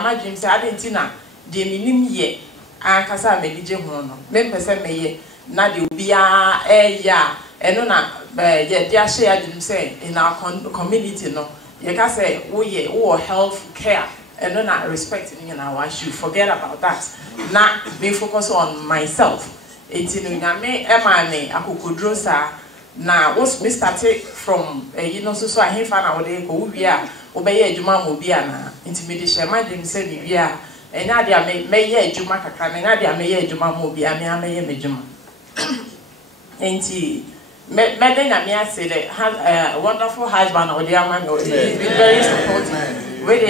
my dream say I didn't know the minimum ye and Casa Medije Hono. Men person may na de be a ya and no yet dear share didn't say in our community no. You can say oh yeah oh health care and no respecting in our shoe. Forget about that. Now be focused on myself. It's in me Emma Akukudrosa. Now what's me started from you know so I hear fan out there go we are obey Juma Mobiana intimidation my dream said we are and now they may ye Juma Kakan and now they may ye Juma Mobiana may Juma. Ain't he? Medina Mia said has a wonderful husband or dear man or he's been very supportive. Whether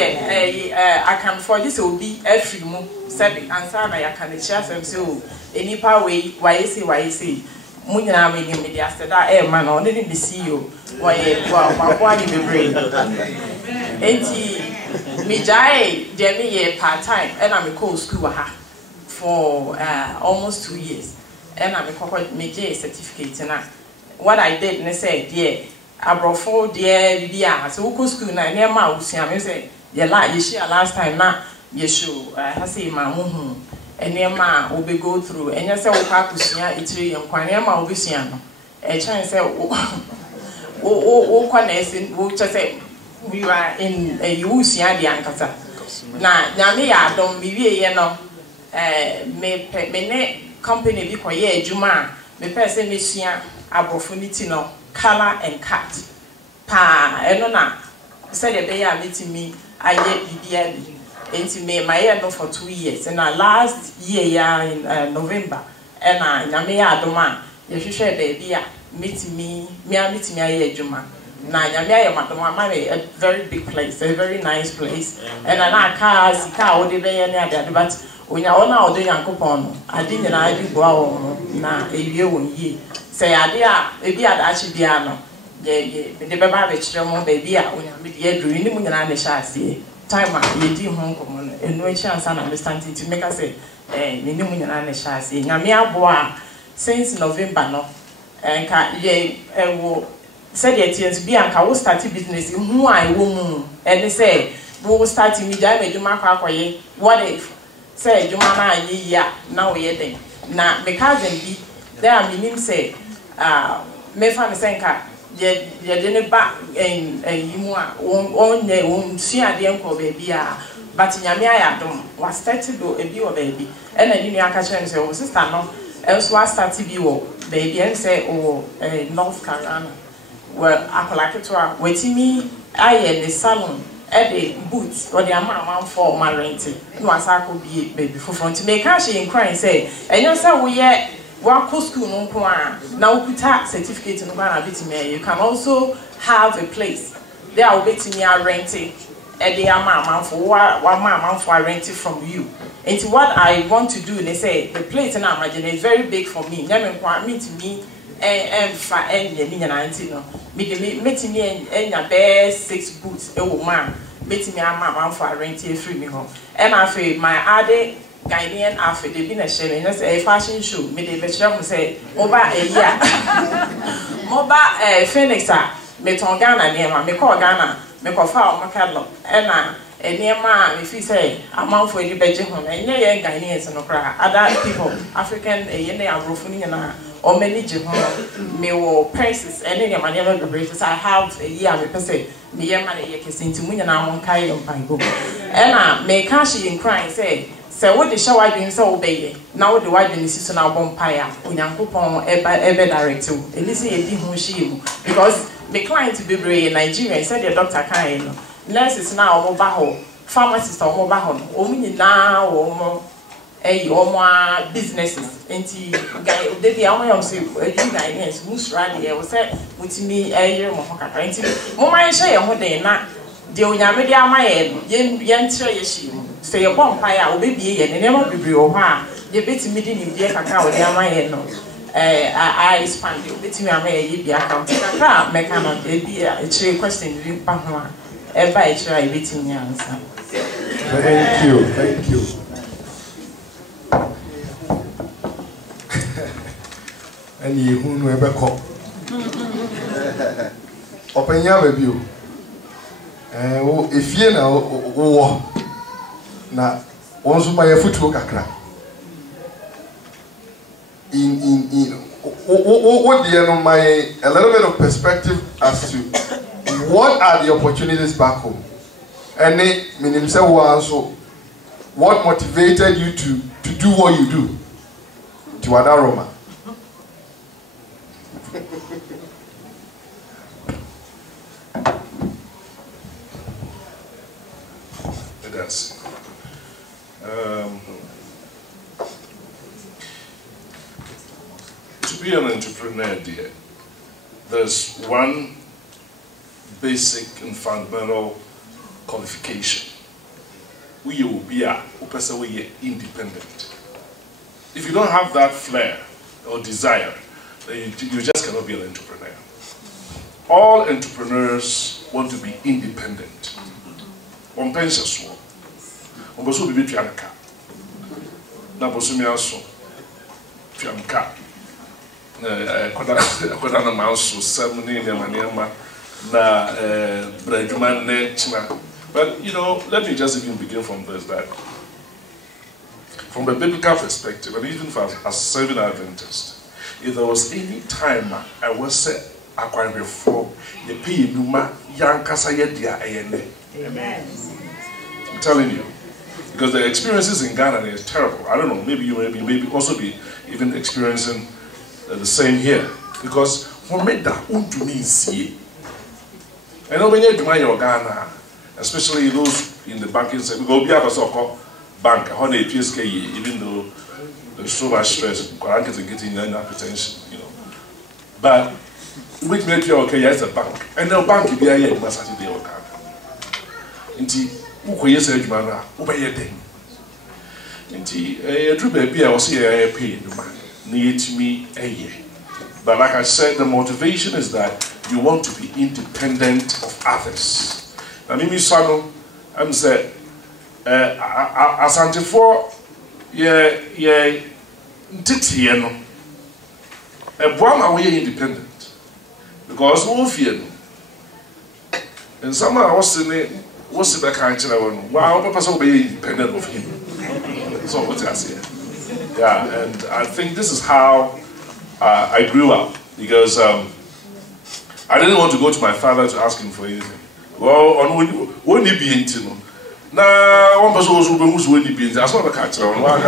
I can for this will be every move 7 and Sana I can share some so any power way why you see. Munya me ni media said that man on didn't the CEO why you be brain. Enti me jai demi part time and I'm a co school for almost 2 years and I'm a me certificate na. What I did and said yeah I brought 4 dear bibia so co school na near ma usia me say yeah you share last time na you show say ma muhu and your man will be go through and you say we have to see it and Quanema will be seen. A chance say we just say we are in a Usia the Ancasa. Now Yamia don't be you know me company be quiet Juma me person mission abofunity no color and cut pa and no said a bear meeting me I yet be into me my year no for 2 years and last year in November and I Yamia Doma you should share baby meet me a Juma now Yamia Matoma a very big place a very nice place and I car or the bay and but when you're on the young coupon I didn't I do go now a year 1 year say I dear actually piano the baby baby when I'm here doing the chassis time you do home common and no chance and understanding to make us say minimum and chassis Yamia boa since November no and ye said it be and will start business in who I will and they say we will start immediately what if say Jumana yeah now we're then now my cousin be there meaning say me fan senka ye didn't back and you on the see at the uncle baby but Yamia was started to a view baby and then you catch and say oh sister no else was started view baby and say oh North Carolina well I like it to waiting me I in the salon at the boots or the amount for my renting no as I could be baby for front to make cash in crying say and you say we yet work school no now put certificate no me you can also have a place there will be to me renting at the amount for one month for renting from you. And what I want to do, they say the place and I imagine is very big for me. Never want me to me and for any meeting me and your best 6 boots a woman meeting me a mom for renting free me home. And I feel my other Ghanaian after they been a shame and a fashion show made a veteran say over a year. Moba Phoenix me ton Ghana near me call Ghana me call file my catalog and near ma if you say amount for the bedroom and yeah Ghanaians and other people African yene abrofuni na or many jehon me wo prices and any money ever braces I have a year me say me ye man ye kesi nti munya na mon kai mpango and me cash in crying say what the shower being so obey now the white is on our bonfire unyankopon ebe direct to elise edi hu shi because the client to be brave in Nigeria said the doctor can nurses now omoba ho pharmacists omoba ho omu na omo businesses enti guy dey am say you guys musra dey we say mutimi year mo kakra enti mo man hye ye ho den na de onyame de amaye ye ntre ye shi say your bonfire obebie ye ne ma bibiri o ha ye betimi di ni die kakra o de amaye no I expand you betimi amaye ye bi account kakra meka no e bi a chere question bi pa ho a e ba e chere betimi answer. Thank you. And you who know ever call. Open your review. If you know, na once my footwork kakra in what my a little bit of perspective as to what are the opportunities back home, and meaning say so what motivated you to do what you do to Adaroma. That's to be an entrepreneur, dear, there's one basic and fundamental qualification. We will be independent. If you don't have that flair or desire, then you just cannot be an entrepreneur. All entrepreneurs want to be independent. On penses on boso bibi tuanka na boso mi aso tuanka koda na manso semni ne manema na bradman ne chima. But you know, let me just even begin from this, that from the biblical perspective, and even as serving Adventist, if there was any time I was said acquiring reform, you pay numa yankasa yedia ayene. Amen. I'm telling you, because the experiences in Ghana are terrible. I don't know, maybe you maybe also be even experiencing the same here. Because for me that to me see, and when you do your Ghana, especially those in the banking sector, because we have a so-called bank, even though there's so much stress, grandkids are getting hypertension, you know. But which make you okay, yes, a bank, and the bank will be a year, must have to do Inti ukoye se adwuma na ubeye den. Inti true baby I was here pay no man na yetimi eye. But like I said, the motivation is that you want to be independent of others. Na mimi sano am say asante for ye ntitiye no. Eboa ma we independent. Because wo fear no. And somehow I was saying what's the kind of one? Wow, Papa will be independent of him. So what I say. Yeah, and I think this is how I grew up, because I didn't want to go to my father to ask him for anything. Well, on when he be into now, one person was who's when he be into. I saw the catcher on one. I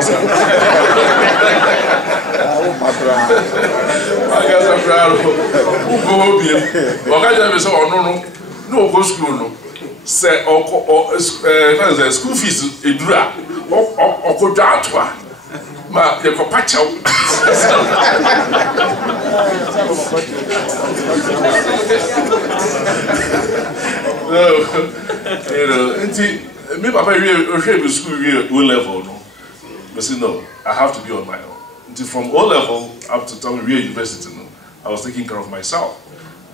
guess I'm proud of who go be. Well, I just say, oh no, go school no. Say school fees edura okoda atwa ma ye kopacha you know me papa we school we O level no, but say no, I have to be on my own. Until from O level up to time we university no, I was taking care of myself.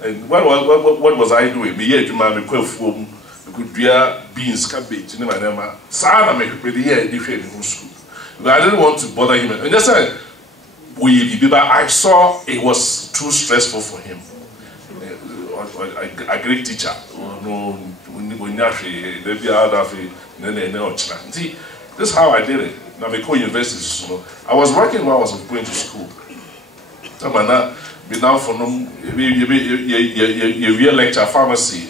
And what was I doing? Me here to my me could be beans, cabbage, you know, my son, I didn't want to bother him. And just said, I saw it was too stressful for him. A great teacher. No, see, this is how I did it. Now, I university. I was working while I was going to school. Now for no, you lecture pharmacy,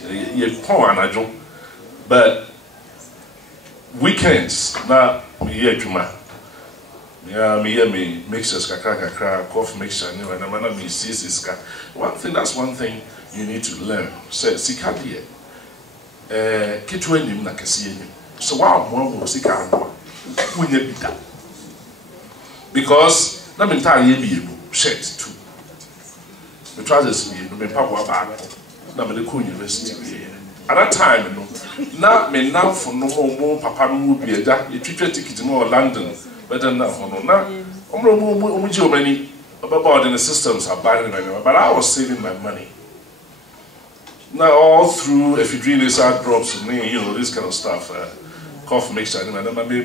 but weekends now me here juma, me mixtures kakra coffee mixture and I'm me siska. That's one thing you need to learn. Say sika here, kitu enim na kesi enim. So wow, mo sika no, unye bida. Because na me ntare ye bi shirt too. The trousers me papa back. Na me go university. At that time, you know, now for no more papa no be a you treat ticket more London, better now for no now. Many about the systems are bad, but I was saving my money. Now all through ephedrine hard drops, you know, this kind of stuff, cough mixture, and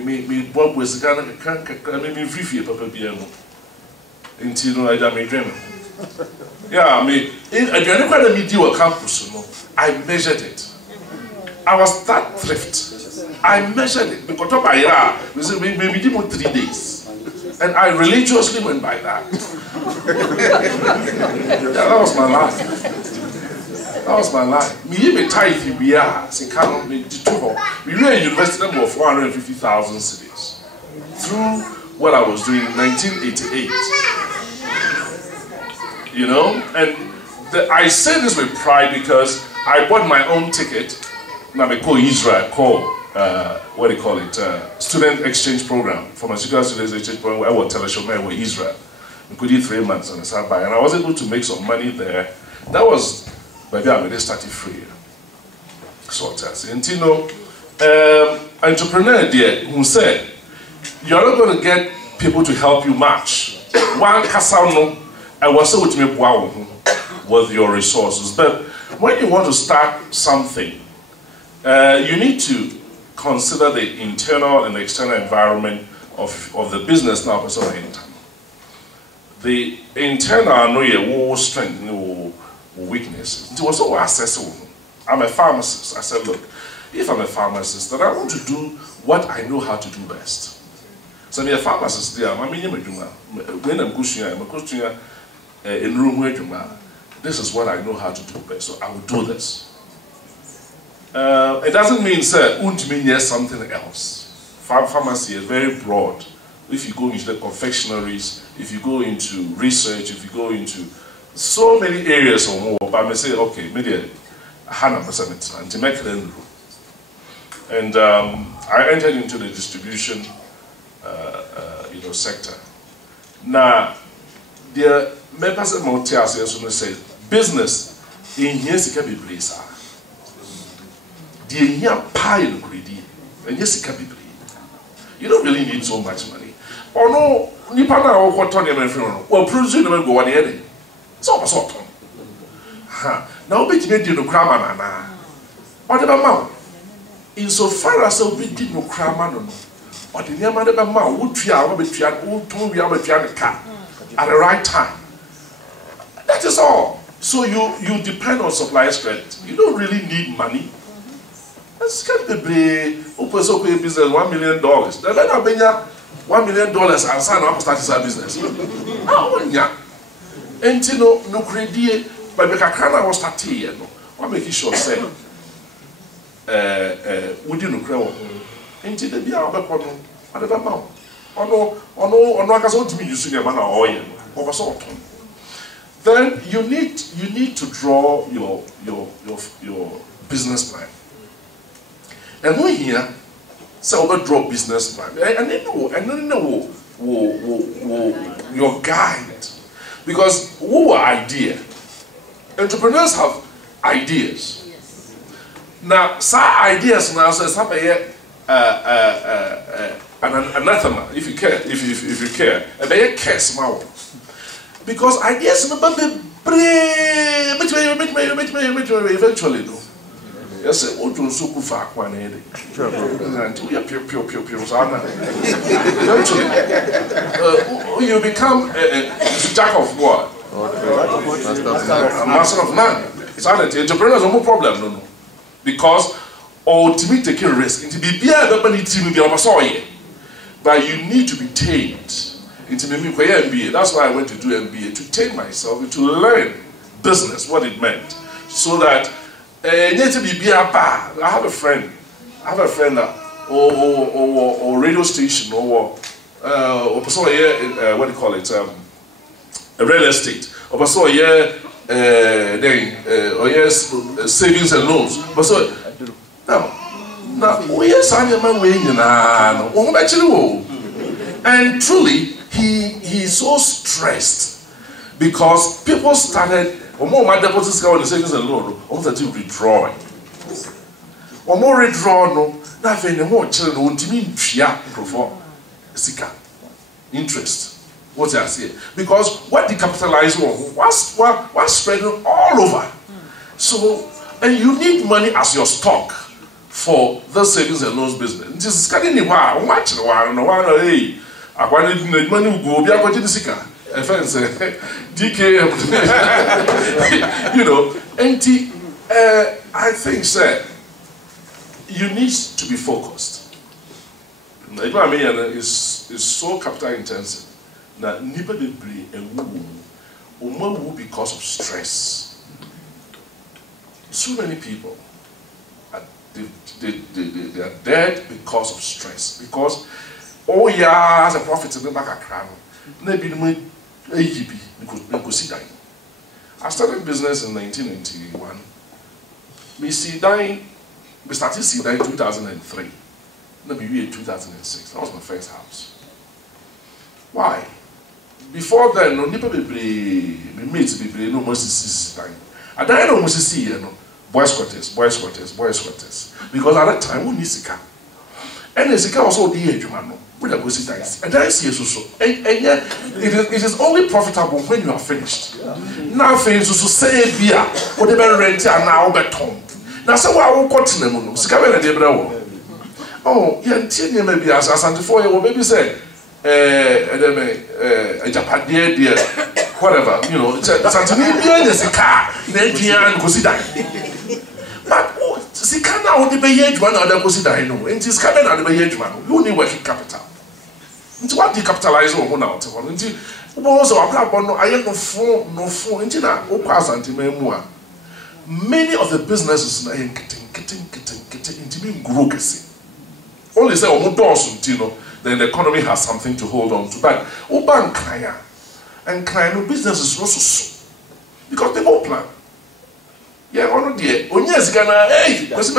me Bob was the kind of free papa piano until I made dream. Yeah, I mean, at the campus, you know, I measured it. I was that thrift. I measured it. Because we said maybe 3 days. And I religiously went by that. Yeah, that was my life. That was my life. Me even tithe we are. We were in university number of 450,000 cities through what I was doing in 1988. You know, and I say this with pride because I bought my own ticket. Now they call Israel, what do you call it? Student exchange program for my student exchange program. I was telling with Israel. We could do 3 months on the side by, and I was able to make some money there. That was maybe I made started free. So and you know, entrepreneur there who said you're not going to get people to help you much. One casano, I was so with me with your resources. But when you want to start something, you need to consider the internal and the external environment of the business now. The internal know your strength, your weakness. It was so accessible. I'm a pharmacist. I said, look, if I'm a pharmacist, then I want to do what I know how to do best. So I'm a pharmacist there. I'm when I'm going in room. This is what I know how to do best. So I will do this. It doesn't mean, sir, something else. Pharmacy is very broad. If you go into the confectionaries, if you go into research, if you go into so many areas or more, but I may say, okay, maybe 100% to make it. And I entered into the distribution, sector. Now, the members of Montias say business in here can be placed. The here pile greedy, and yes, it can be played. You don't really need so much money. Or no, Nipana or what Tony and friend, or produce them go on the end. So, now, be made no cramana. Whatever amount. Insofar as we did no cramana, or the name of the amount would try our car at the right time. That is all. So you depend on supplier's credit. You don't really need money. Let's get the business $1 million. Then I'll be $1 million and sign up start his business. Oh, yeah. And you know, no credit, but the Kakana was starting here. I'm making sure, say, we didn't grow. And the beer of a problem, whatever amount. Or no, I can't mean using a man or oil, or sort. Then you need to draw your business plan. And we here, so we draw business plan. And then know your guide. Because who are idea? Entrepreneurs have ideas. Yes. Now, some ideas now so it's an anathema if you care, if you care. And they care small. Because ideas eventually do. Yes, what do so far one head? Eventually, you become a jack of what? A master of none. It's honest. Entrepreneurs have no problem, no. Because ultimately taking risk. Into be but you need to be tamed. Into MBA. That's why I went to do MBA, to tame myself, to learn business, what it meant, so that I have a friend or radio station or what do you call it, a real estate, or savings and loans. But so now we are signing my way and truly he's so stressed because people started. Or more my deposits go in the savings and loan, or that you withdrawing. Or more withdraw, no, nothing more children won't mean for Sika. Interest. What's I say? Because what they capitalize on was spreading all over. So, and you need money as your stock for the savings and loans business. It is getting a watch a while, no one, hey, I wanted the money go be a to Sika. DK, you know, I think, sir, you need to be focused. Is so capital intensive that nipa be wu because of stress. So many people they are dead because of stress. Because oh yeah, as a prophet in the back of crown, maybe I started business in 1991. We started Sida in 2003. Maybe in 2006. That was my first house. Why? Before then, no people be mates be no most Sida. I don't know most see boys quarters. Because at that time we need Sika. And the Sika also the age man. We don't go Sida. And that is so. And yet it is only profitable when you are finished. Now things to say beer, whatever rent and now beton. Now so I will continue. Sika when they bravo. Oh, yeah, maybe as Santifo, or maybe say, a Japan dear, whatever, you know, Santinia is a car, then Gian consider. But Sika now the Bayage one other consider, I know, and it's coming out of the Bayage one, you need working capital. It's what they capitalize on one out. Also, I have no phone, into that, many of the businesses are getting growth. Only say then the economy has something to hold on to. But Oban Kaya and Kaya business is also so. Because they won't plan. Yeah, on the Onyes Gana, hey, yes,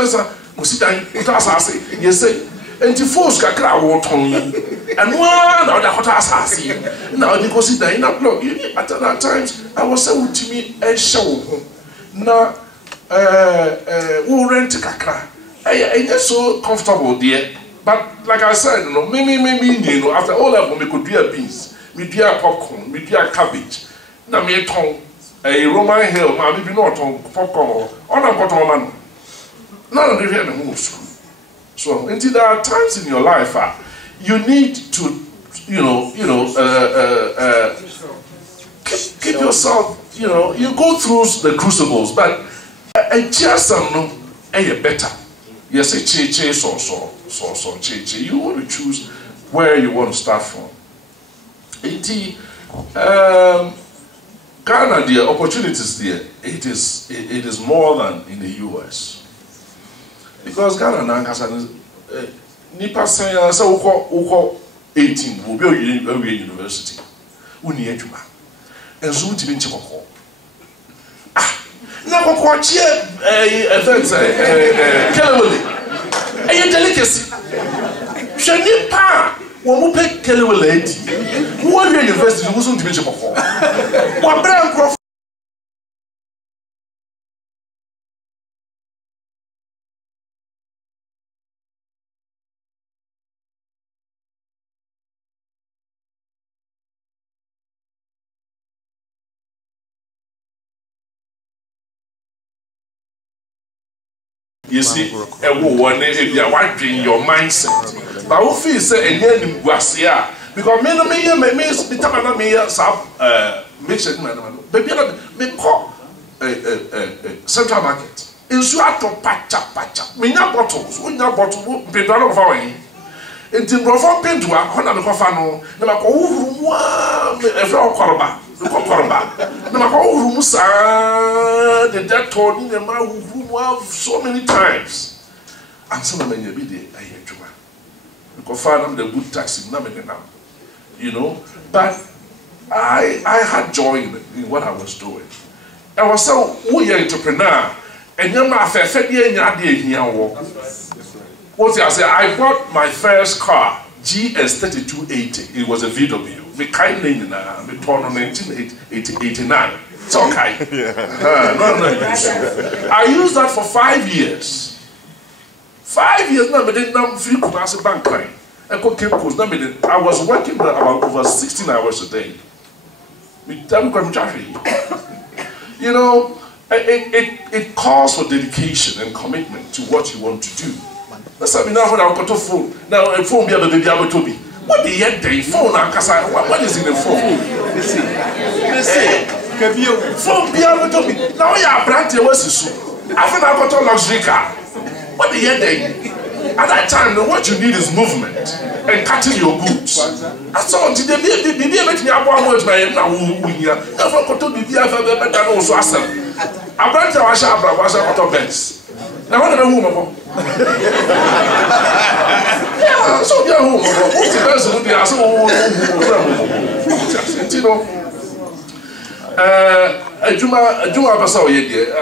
and the force can cry water on you. And one of the hot assassin. Now you consider in a blog. At that times, I was saying to me a show. Now, who rent a car? I get so comfortable, dear. But like I said, you know, maybe, you know, after all that, we could do beans, we do popcorn, we do cabbage. Now, me tongue a Roman hill, maybe not on popcorn, on a bottom man. None of the real moves. So, until there are times in your life, you need to, keep yourself, you go through the crucibles, but just better. Yes, you want to choose where you want to start from. Ghana, the opportunities there, it is more than in the US. Because Ghana now has nipa say uko 18 will be a university. Uni ejuma. And so to be choko. Now what events Kelewele. A delicacy. Shanipa when we pay Kelewele. One university wasn't to be choko. What brand you see, a woman if you are wiping your mindset. But who feels say a year was here because many means the time me make it baby me call central market. Is you have to patcha. Me na bottles, we na bottle be done of our in. Until Brofon paint to a corner of Fano, never go a flower corba. The dead told in the mouth so many times. And some of them be there, I hear you. Because find them the good taxi, But I had joy in what I was doing. I was so we are entrepreneur, and you're my fair here. What I say, I bought my first car, GS3280. It was a VW. Me kind name in me torn on 1989. It's okay. I used that for 5 years. 5 years now, but then I'm free to pass a bank line. I was working about over 16 hours a day. It calls for dedication and commitment to what you want to do. That's why now when I got a phone, now a phone be able to be. What the heck the phone? What is in the phone? Phone be able to be. Now you are brand new. I think I got a luxury car. What the heck they? At that time, what you need is movement and cutting your goods. That's all. Did they make me a words by now? Never got to be better than also as I brought our shop, I was a bench. Now, what are you? Yeah, so you're home. What's the best of the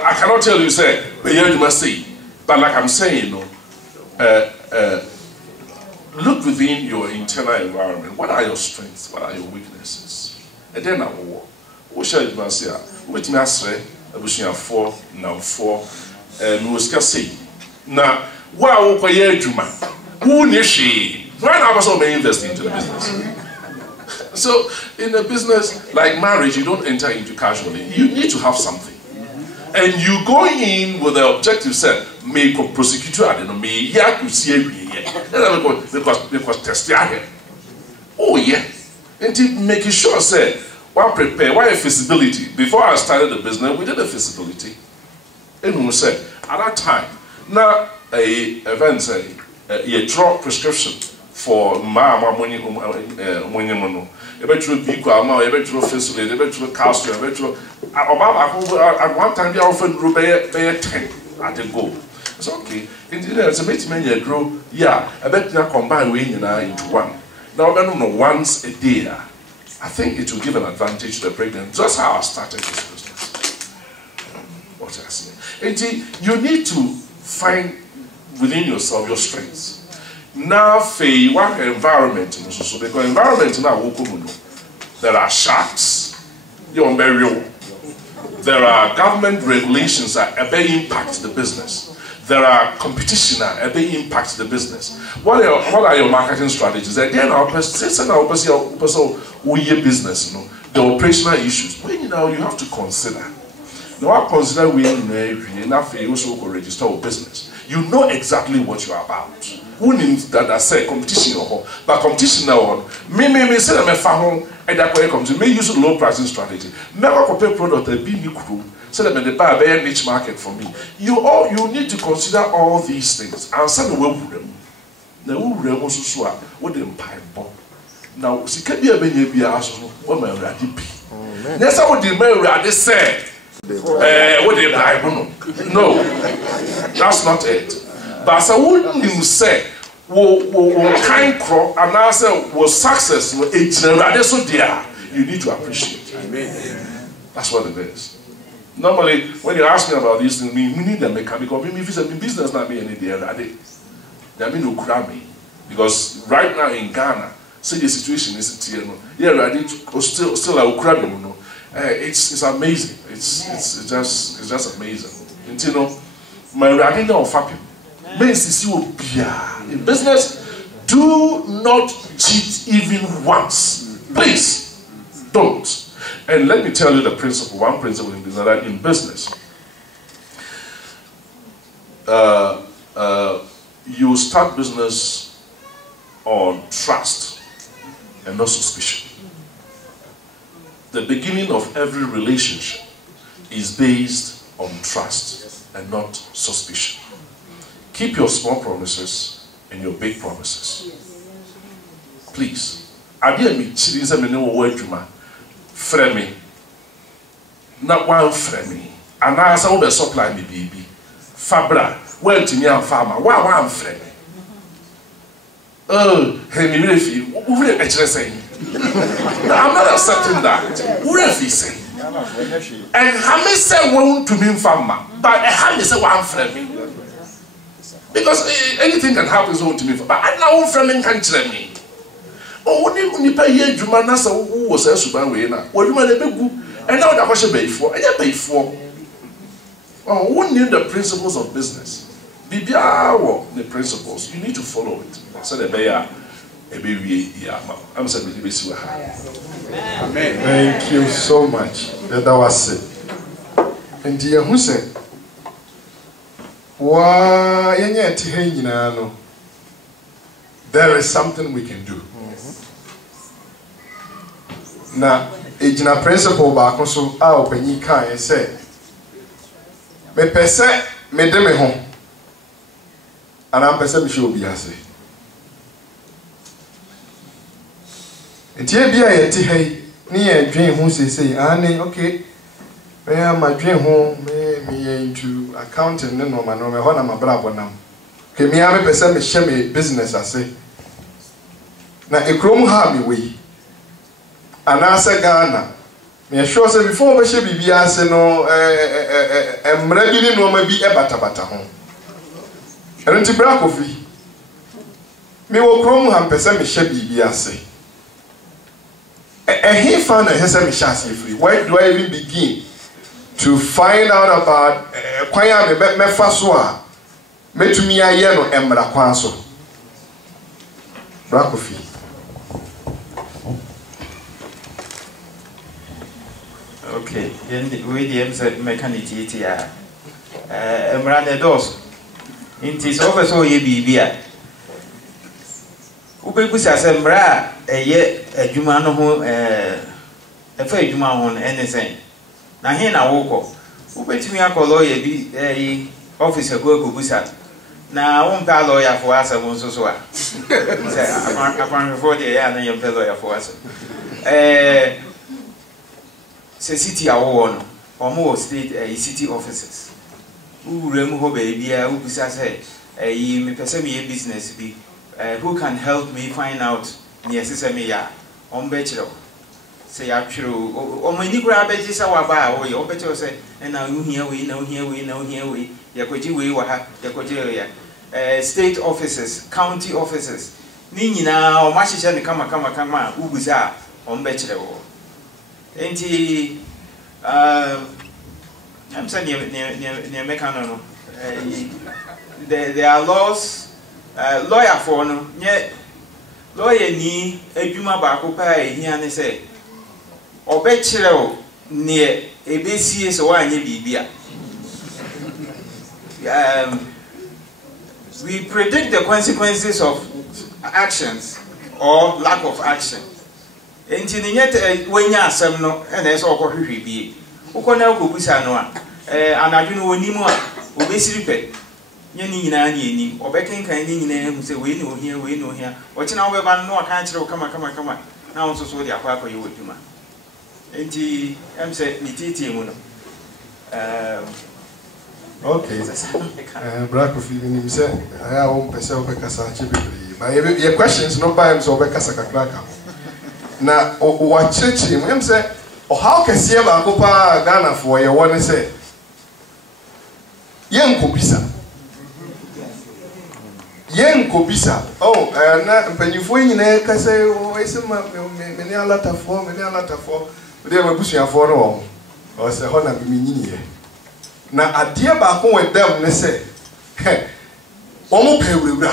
I cannot tell you, say, but you must see. But like I'm saying, look within your internal environment. What are your strengths? What are your weaknesses? And then I will. What shall you say? Which master, I wish you have 4, now 4, and we can say. Now, wow, who is she? Why not also invest into the business? So, in a business like marriage, you don't enter into casually. You need to have something. And you go in with the objective set, may prosecute you, may ya to see because test ya. Oh yeah. And making sure say, well prepare, why a feasibility? Before I started the business, we did a feasibility. And we said, at that time, now a event say, you draw prescription for money. You better be quiet, you better facilitate, you better cast, you better. At one time, they often grew by 10 at a go. It's okay. Indeed, as a mate, you grow, yeah, I bet you combine winning into one. Now, I don't know once a day. I think it will give an advantage to the pregnant. Just how I started this business. What I say. Indeed, you need to find within yourself your strengths. Now, for what environment, so because environment now, there are sharks, you're very real. There are government regulations that impact the business. There are competition that impact the business. What are your marketing strategies? Again, our business, the operational issues. Well, you have to consider. Now, consider when you also register a business. You know exactly what you are about. Who needs that I say competition or but competition now me say me fa ho and that competition may use low pricing strategy. Never compare product a big crew so that they buy a very niche market for me. You need to consider all these things and send the way them. Now who also so what the empire bomb. Now see can be a be aso what my ready be. Yes I would the ready say what the Bible no. That's not it. But as I wouldn't say, kind crop and I say was success, you need to appreciate. Amen. That's what it is. Normally, when you ask me about these things, we need them because if it's a business, not me any day. They mean to grab me because right now in Ghana, see the situation is still I will grab them. It's amazing. It's just amazing. And you know, my writing of happy. In business, do not cheat even once. Please, don't. And let me tell you the principle, one principle in business, that in business, you start business on trust and not suspicion. The beginning of every relationship is based on trust and not suspicion. Keep your small promises and your big promises. Please. I didn't meet Chiliza Menu word to my friend. Not one friend. And I saw the supply me baby. Fabra, well to me and farmer. Why one friend? Oh, hey, me feel who will actually say? I'm not accepting that. Who will say? And how many say one to me farmer, but how many say one friend? Because anything can happen to me. But I know friend can't tell me. Oh, when you pay here, you man, who was a superway. What you want to be good? And now that was a pay for. And you pay for. Oh, who knew the principles of business? The principles. You need to follow it. So the bear, a baby, I'm saying, Amen. Thank you so much. That was it. And dear Hussein. There is something we can do. Now, in a principle, Bacoso, our penny can say, me pese, me deme home. and I'm person show be ase. Ntie bia ye ti hey ni ye dwen ho say ane okay. Me am dwen ho me into accounting no ma no me ho na ma bra bonam. Ke me am person me hye me business ase. Na ekrom ha me we. Anasa Ghana. Me sure say before we she bibia ase no emra bi ni no ma bi e bata ho. Enti bra kofi. Me wo krom ha person me hye bibia ase. He found a free. Where do I even begin to find out about kwaya me faswa me to me aye no emra kwanso brakofi. Okay, we the MC mechanic ya emra the doors inti so ye bibia ubegusa se mra eye adwuma no ho efa adwuma ho anything na he na woko ubetimi akolo ye bi office agogusa na won pa lawyer for us so so a say apart for the ya na ye pa lawyer for us se city awo no omo state city offices urem ho ba bia ugusa say me pese me business bi who can help me find out near Sesame ya on Betchero? Say, actually, or my Nigra Bettis our bar, or your better say, and now you hear we know here we know here we, Yakoji we will have Yakoja, state offices, county offices. Nina or Mashishan come, Ubuza on Betchero. Ain't he? I'm saying near Mecano. There are laws, lawyer for no, yet. Lawyer ni adwuma ba ko pa ehia ne say obekire o ne ebesie so anye bibia. We predict the consequences of actions or lack of action. Enti ne nyet wanya asem no na eso okohwehwe bie. Ukona okobusa no a anadwo no onimu a obesiri pe. Nyani nyina ni enim obekenkan ni nyina hu se we no ohia ochina wo ba no aka kire wo kama na won so de akwa akwa ye woduma enti em se ni titi mu no okay brako fi ni se aya wo pese wo bekasa chibebre ba ye questions no ba em so bekasa kakraka na wa chichi mu em se how kese ba ko pa Ghana for ye won se ye nkobisa yen kobisa na mpanyifo nyina ka say o esema me ne alatafo de mabusuafo no o se ho na me nyiniye na ade ba ko wedam ne se o mo pe wura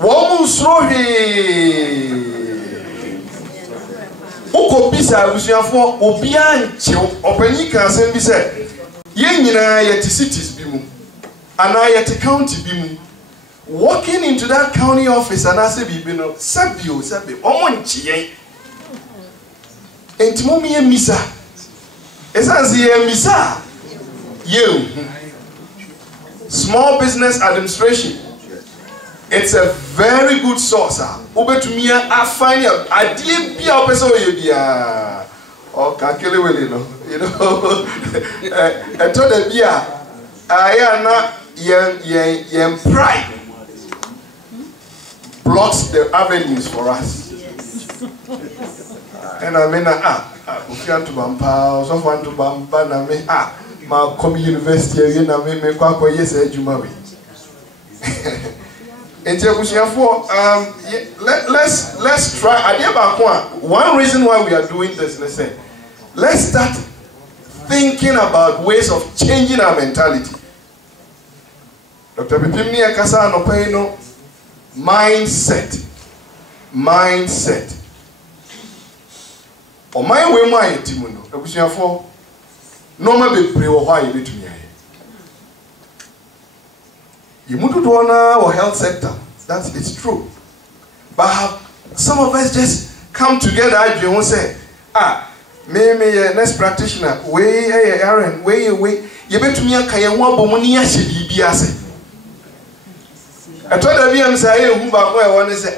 wo mo srohi o kobisa abusuafo obi anche opanyi kan sem bi se yen nyina yeti cities bi mu ana yeti county bi mu. Walking into that county office and I say, Bibino, Sabio, Omon Chien. And Timomi and Misa. As I say, Misa. You. Small Business Administration. It's a very good source. Ube to me, I find out. I did be a person you or Kakele Willie, you know. I told them, I am not young pride. Blocks the avenues for us. And I mean, if you want to Bampa, so want to Bampa, and I mean, my community university, and I mean, make quite yes, Jumawi. Let's try. One reason why we are doing this, let's start thinking about ways of changing our mentality. Dr. Bipimni Akasa no paino. Mindset. O my way my timuno. Abusuafo no ma be pray wo hwa ye betumi aye. Yimudu do na or health sector. That's it's true. But some of us just come together and we say, me next practitioner, way Aaron, way ye betumi aka ye ho abomu ni ya hye bibia se. I told the VM say who back where one say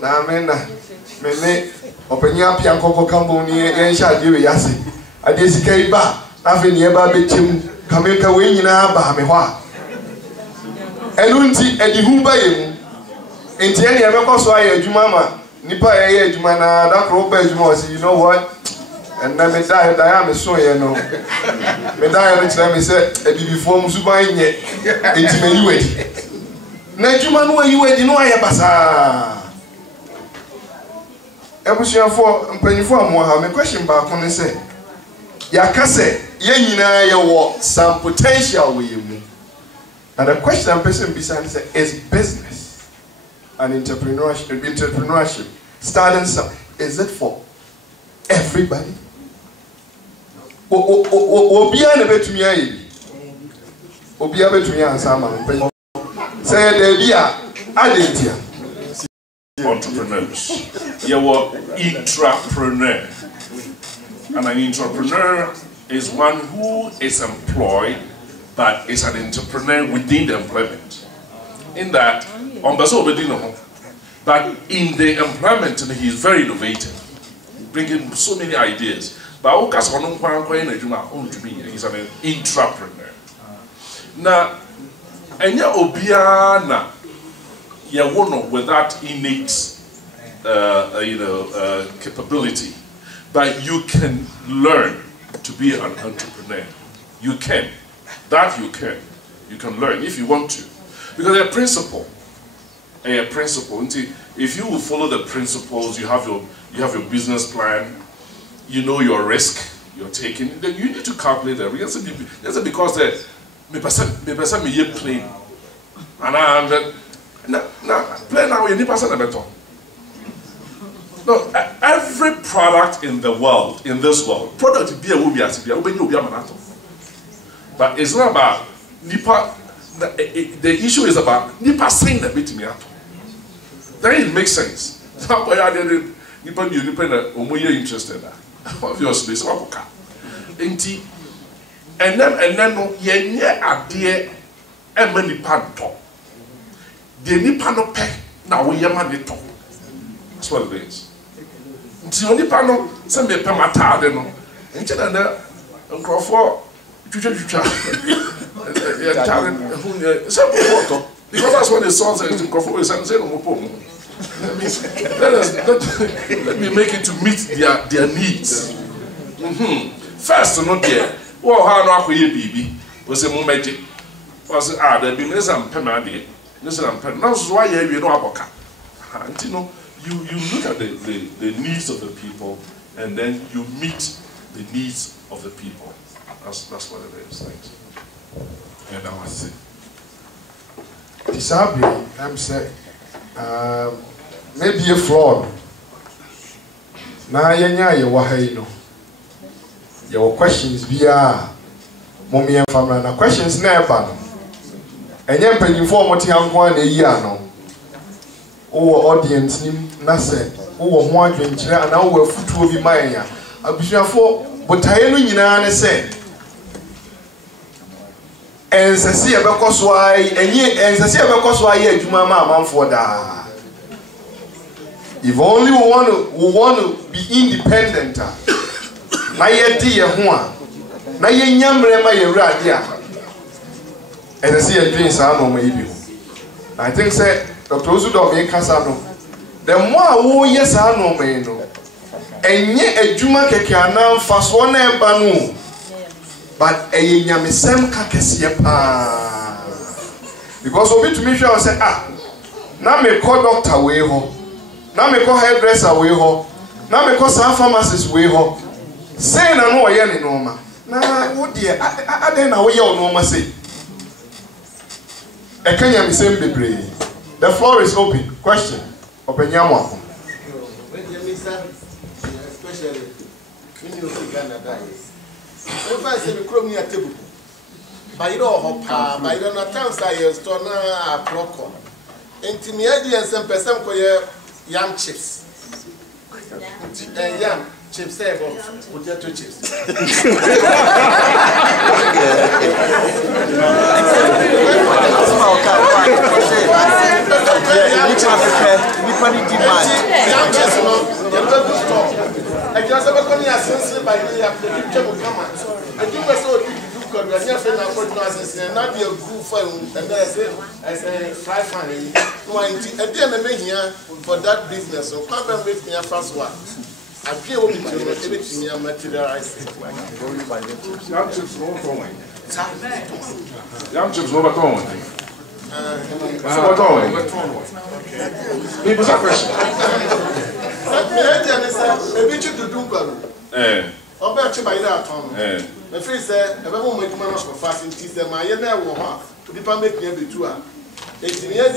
na me openya pian koko kambo ni en sha de we yase ade sika iba na fe ni e ba betim kameka we nyina ba me ho a enu nti edi hu ba ye mu enti ene e be ko so aye adwuma ma nipa ye adwuma na da kro ba adwuma o say you know what and na me die am so ye no me die no tell me say e bibifo mu suban nye enti me yiwedi na adwuma no yiwedi no aye basa ebusuafo mpanyifo amoha me question ba ko ne say ya kase ye nyina ye wo some potential we mu. And the question I'm person beside is business and entrepreneurship starting some, is it for everybody? Obia ne betumi ayi obia betumi ansa ma say there be adentia entrepreneurs. You are intrapreneur. And an entrepreneur is one who is employed but is an entrepreneur within the employment. In that, but in the employment he is very innovative, bringing so many ideas. But he's an intrapreneur. Now, and obiana with that innate capability, but you can learn to be an entrepreneur. You can. That you can learn if you want to, because a principle. If you will follow the principles, you have your business plan, you know your risk you're taking. Then you need to calculate that. Because me person me plane, and I'm plane now you need person a better. No, every product in the world, in this world, product be a will be as be a manato. But it's not about nipa. The issue is about nipa saying a bit to me. Then it makes sense. Nipa interested. Obviously, it's not okay. And then no ye idea and many pan talk. The nipa no pay now we man talk. That's what it is. Until nipa no send me pay my tade no. Until then, for. Because that's what the song says in Kofu is saying let me make it to meet their needs. First, not there. Well, how no baby was a magic. Was there be some penalty. That's why you know about you look at the needs of the people and then you meet the needs of the people. That's what it is. Thanks. And I was saying, Tisabi, I'm saying, maybe a fraud. Now, you were your questions be mommy and family. Now, questions never. And yet, when you form what you have one a year no. Oh, audience, Nasa, oh, one drink, and now we're foot to be mine. I'll be sure for, but I know say. And Sasia because why and Sasia because why you mama for that. If only we want to be independent. Na ye dear one. Na ye nyamre ma ye radia. And Sasia dreams are no maybe. I think say Dr. Ozudo make Casano. The more who yes are no may no. And ye a juma kekana fast one banu. But a yamisem kakesia pa. Because obi to me sure say now me call doctor way ho. Now me call hairdresser way ho. Now me call some pharmacist way ho. Say na no ye ni normal. Na wo de I dey na wo ye normal say. E kan yamisem bebre. The floor is open. Question. Open your mouth. Especially when you see Ghana dies. If I say we come near table, but you don't have, but you don't have chance. I use to na proko. Into me, I did some person for your yam chips. Yam chips ebo potato chips. I just have a funny assessment by the application will come out. I think that's all you do because we are friend of and not be a good fun. And then I say, fry funny. At the end of the year for that business, so come and make me a first one. I feel everything you materialize. Young chips no going. Young chips no going. People have question. Maybe you do good. Or better by that. The face said, a woman for fasting teeth, and my never to be permit me to her. It's in the end,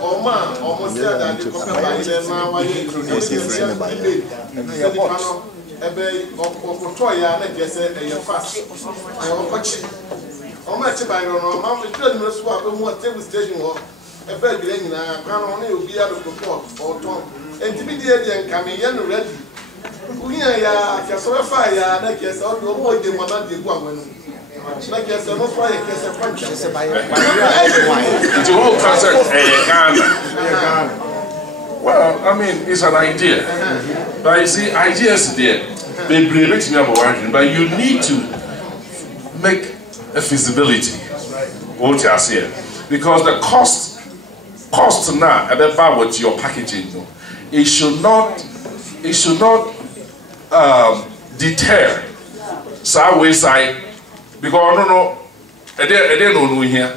or man, almost said that the company by them, my Toya, and I said, and your fast. I will watch it. How much by your mom, the children swap and what table station or a very in a crown only will be out of the port or Tom. And to be there, then coming in ready. We are just so fire, and I guess all your boy, the one that they go when. Like yes, no fire, yes, a punch. It's a whole concept. Well, I mean, it's an idea. But you see, ideas there, they bring it to me about working, but you need to make a feasibility. What you say, because the cost now about what you're packaging, it should not deter some wayside. Because I don't know, I didn't know here.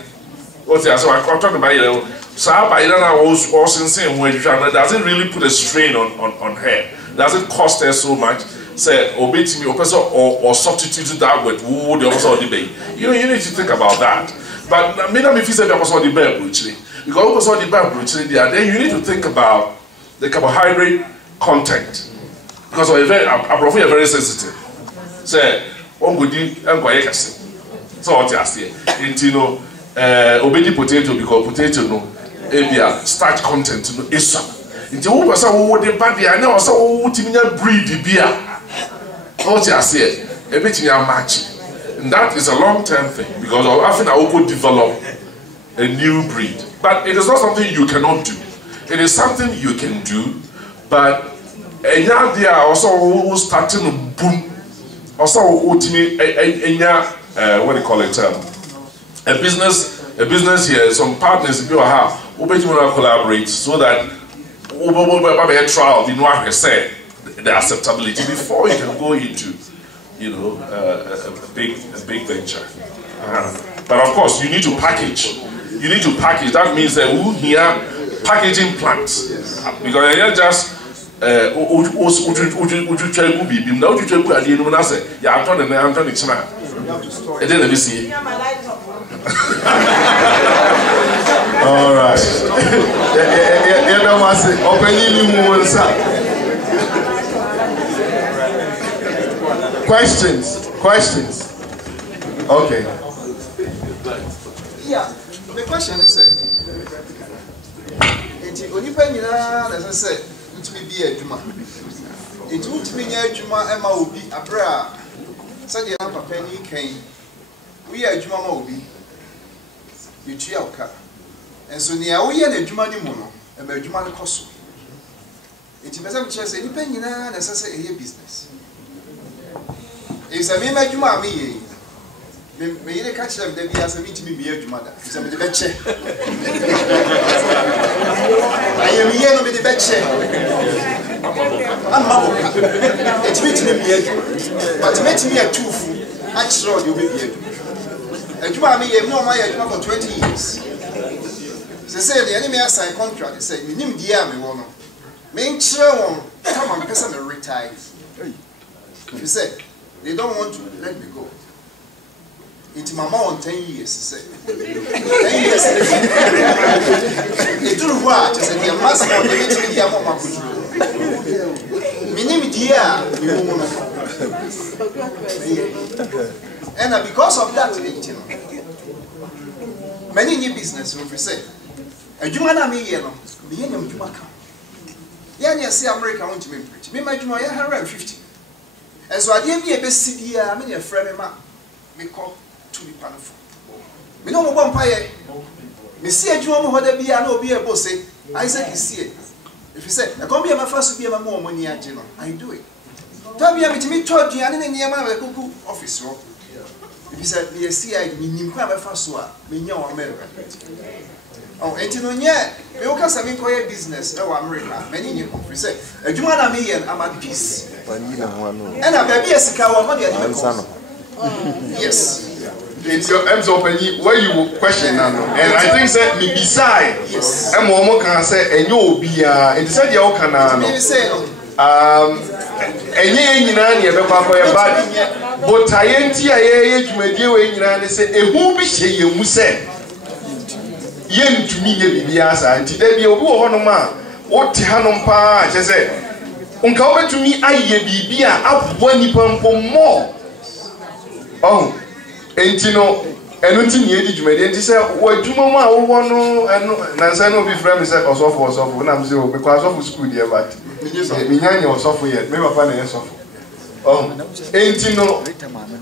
What's that? So I'm talking about it. So I was insane when you doesn't really put a strain on her. Doesn't cost her so much. Say, obey to me, or substitute that with who the also debate. You need to think about that. But I mean, if you say that was all the bear brutally, because also the bear brutally there, then you need to think about the carbohydrate content. Because we're very sensitive. Say, on good and so what you say, obey potato because potato no, starch content no is some. Into who was who the body and now so who breed the beer. What you say, a bit match. And that is a long-term thing because often I will develop a new breed. But it is not something you cannot do. It is something you can do, but now they are also starting to boom. Also, what do you call it? A business here. Some partners people have. We collaborate so that we trial. You know what I say, the acceptability before you can go into, a big venture. But of course, you need to package. You need to package. That means that we here packaging plants because you're just. Then let me see. All right. Questions. Okay. Yeah. The question is, as I said, to be a Juma. It would mean a Juma Emma will be a bra. Said the Papa Penny came. We are Juma Mobi. You cheer car. And so near we are the Juma Mono, and by Juma Cosso. It is a chance any penny as I say a business. It's a mere Juma me. May you catch them, they be as a meeting me a Juma. It's a betche. I am here with the betche. I'm Maboka. It's meeting me, but meeting me a tooth. I'm sure you'll be here. And you are me, no, my Juma for 20 years. They say the enemy has signed contract. They say, you need the army one. Main chair, come on, person will retire. You say, they don't want to let me go. It's my mom 10 years, say. 10 years. They do what? They say, the master of the meeting, the mama could. Meaning, dear, and because of that, many new business will say, a Jumana me, the Jumaka. Yeah, see, America won't me preach. Me, my Juma, 150. And so I didn't be a best city. I mean, a friend of mine, me call to be powerful. Me know one pie. Me see a drum what there be, I know be a boss. I said, you see it. If you say, I come here, my first to be a more money, I do it. Tell me, I'm me told you, I didn't near my office. If you said, me see, I mean, my first one, me know America. Oh, and you know, yeah, we all can a business. No, America, many new countries say, a Jumana me and I'm at peace. And I'm a Sikawa money at yes. It's your M's open where you question and I think that me beside yes. And Momo can say and you be it said you can and you know but Tienti I media when you say a who be she you say yen to me bibiasa and today be a honoma what Hanompa just say uncover to me I ye bibia up one more. Oh. And you know, and nothing you did, and he said, what do Mama want no, and Nancy no be friend, said, or so for when I'm zero because of school, dear, but Minyani or software yet, maybe I find a software. Oh, and you know,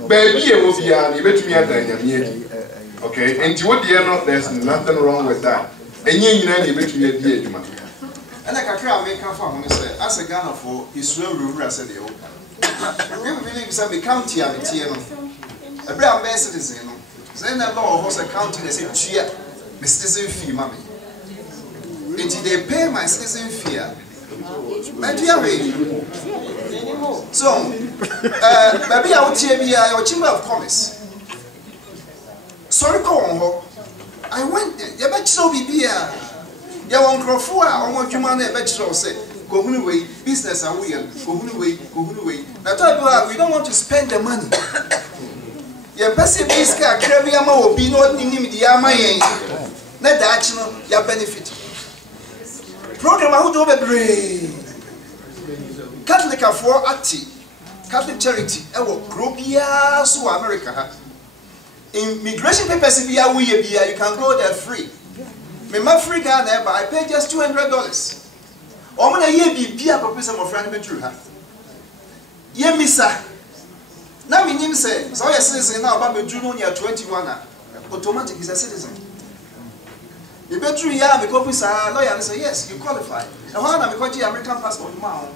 baby, it will be a bit me at okay, and you what dear, no, there's nothing wrong with that. And you know, you bet me a dear, you man. And I can't make a farm, as a Ghana for Israel, I said, we believe some county, I'm a a brown citizen, then the law was accounting as a cheer, the citizen fee, mammy. And they pay my citizen fee. So, maybe I would tell you your chamber of commerce. Sorry, call I went there. You bet so be beer. You won't grow for almost human, bet so say, go away, business are weird, go away. Now, we don't want to spend the money. Your best is carry a more be not in him the Amayan. Let the action your benefit. Program out of a brain. Catholic for Ati, Catholic charity, our Gropia, so America. Immigration papers, if you can go there free. My free Ghana, but I pay just $200. Or when I hear be a proposal of friend true. Ye missa. Now we name say, so a citizen now about Junior 21 automatic is a citizen. The bedroom yeah, the copies are lawyer and say yes, you qualify. Now how am I got the American passport now?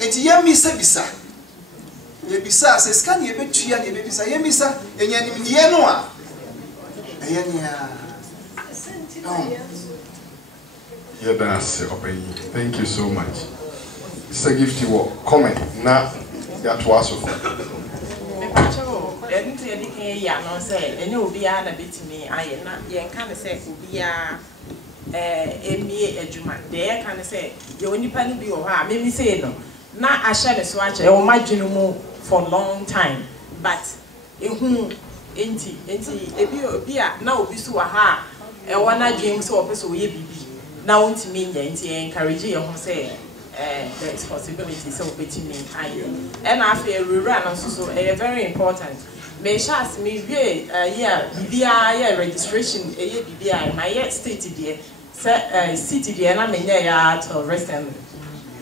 It's ye missa bisa. Ye bisa says can you bet you and ye bisa ye missa and ye noa. Yeah, that's open. Thank you so much. It's a gift you comment now. Ya twaso me pacho enti e dikin ya no say enya obi a na betimi aye na ye nka ne say obi a emie adwuma de ye ka ne say ye onipa ni bi wo ha me mi say no na ahye ne so ache e wo madwenu mu for long time but ehu enti ebi obi a na obi so wa ha e wona dream so opeso wo ye bibi na wontimi nya enti encourage ye ho say the responsibility so between me and I feel run so very important. Me shas me yeah BBI registration BBI my state there city there na me ya to restaurant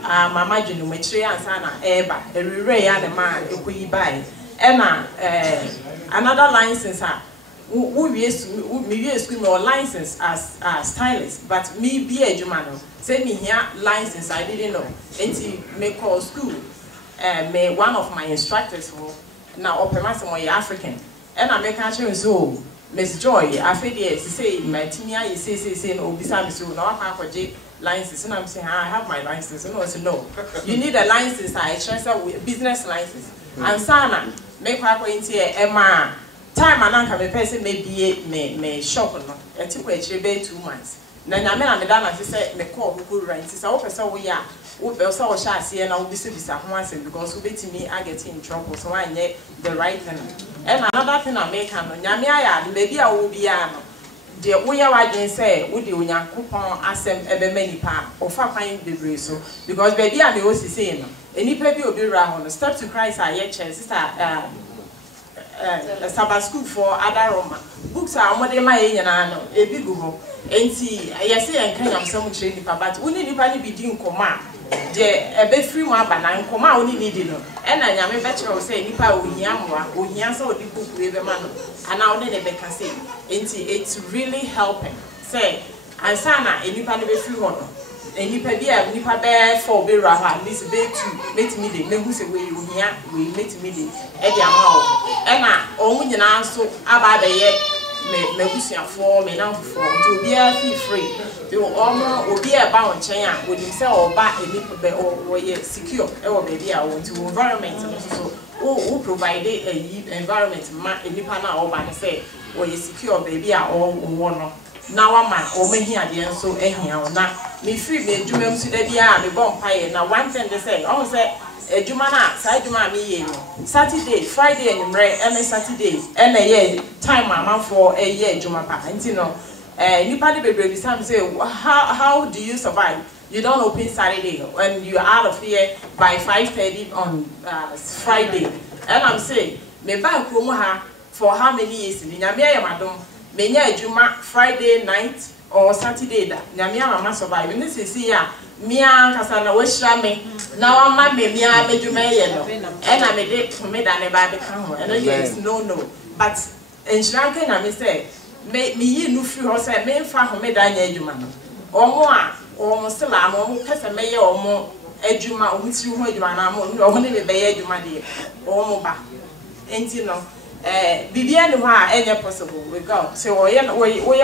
mama junu me three answer na eba rewre ya the man ekoyi buy another license we school me license as stylist but me be a jumano say me here license I didn't know until me call school me one of my instructors who now open my some African and I make actually so Miss Joy I feel yes say my timia is say no bisa me so now I have a license and I'm saying I have my license and also no you need a license I transfer with business license and sana make her go into Emma time and I'm person maybe me shop no it took actually 2 months na nyame na medana say me call who rent say wo person we ya wo be so wo sha ase na wo bisa ho asem because wo betimi I get in trouble so I nye the right thing and another thing I make no nyame aya de baby a wo bia no de wo ya wadwen say wo de onyankopon asem ebe manipa ofa kwan bebre so because baby a me wo sisi no enipa bi obi ra ho no step to Christ a ye church sister Sabbath school for other Roma books are modern my no a big go enti yes enkan yam some training but we need nipa ni bi di nkoma de ebe free mo aba na nkoma oni need no and I am a better say nipa ohia so di book we be man and now dey be can say it's really helping say ansana enipa no be free ho no enipa bia nipa be for be ra at least be 2 make me dey mehu say we ohia we make me dey e dey ama o e na omu nyina so aba be ye me busia for me now for to be free to obi e ba won chen a wonim say oba enipa be o ye secure e wo baby a won to environment no so o provide a environment ma enipa na oba ne say o ye secure baby a o wo no na wa ma o mahi ade nso ehia o na me free me adwuma msu da bia me bon paye na one thing they say o say adwuma na sa adwuma me ye no Saturday Friday anymre and Saturday and a time am for a year adwuma pa nti no nipa de bebre bi sam say how do you survive? You don't open Saturday when you are out of here by 5:30 on Friday. And I'm saying me ba kromo ha for how many years ni nyame ayamadom me nya adwuma Friday night or Saturday da nyame amama survive ni sisi ya mia kasa na wahira me na wa ma me mia medwuma ye no e na me de me da ne ba be kan ho and yes no but enshranke na me say me yi nu free ho say me fa ho me da nya adwuma no omo a omo sela no omo kasa me ye omo adwuma omo tiri ho adwuma na omo ne be ye adwuma de omo ba enti no bibia ni ho a enye possible with God say wo ye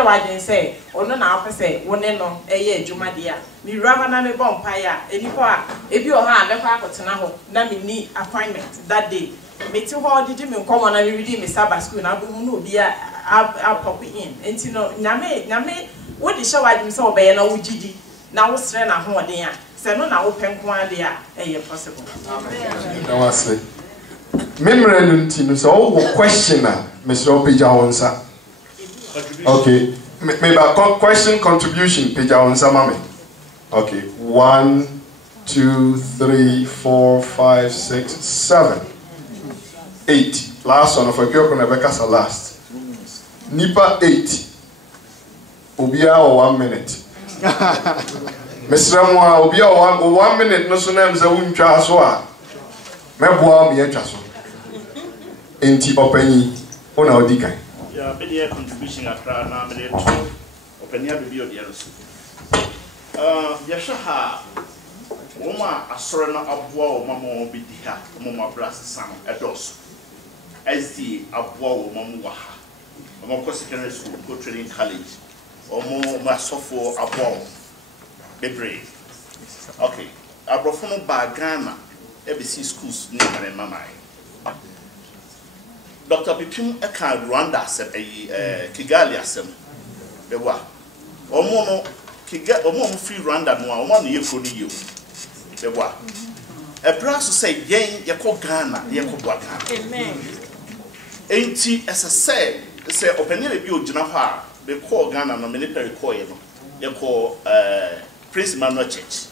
wadwen say ono na apese wo ne no eye adwuma de a mi rama na me bon pa ya enipo a ebi o ha me kwa akotena ho na me ni appointment that day me ti ho didi me nkomo na me ready me Sabbath school na bu mu no obi a pop in enti no nyame wo di hye wadwen say obeye na wo gidi na wo sre na ho den a se no na wo penko ade a eye possible amen na wase memory nti no so wo question na Mr. Opija Onsa okay maybe a question contribution Pija Onsa mame okay 1 2 3 4 5 6 7 8 last one of a girl gonna be last nipa 8 obia o 1 minute Mr. Mwa obia o 1 minute no so na mza wuntwa so a meboa me yetwa so enti opanyi ona odikan ya be contribution akra na me to opanyi abebi odiaroso ya shaha woma asore na aboa o mama bi di ha mama brass sam edos SD aboa o mama wa ha mama ko secondary school go training college o mama sofo aboa bebre okay abrofo no ba Ghana ABC schools ni mama Dr. Pipim eka Rwanda asem Kigali asem bewa omo no omo free Rwanda no omo no yefro ni yo bewa e braso say yen yeko Ghana yeko bwa Ghana amen enti esa say openere bi ogina ho a be call Ghana no me ne pere call ye no yeko Prince Emmanuel Church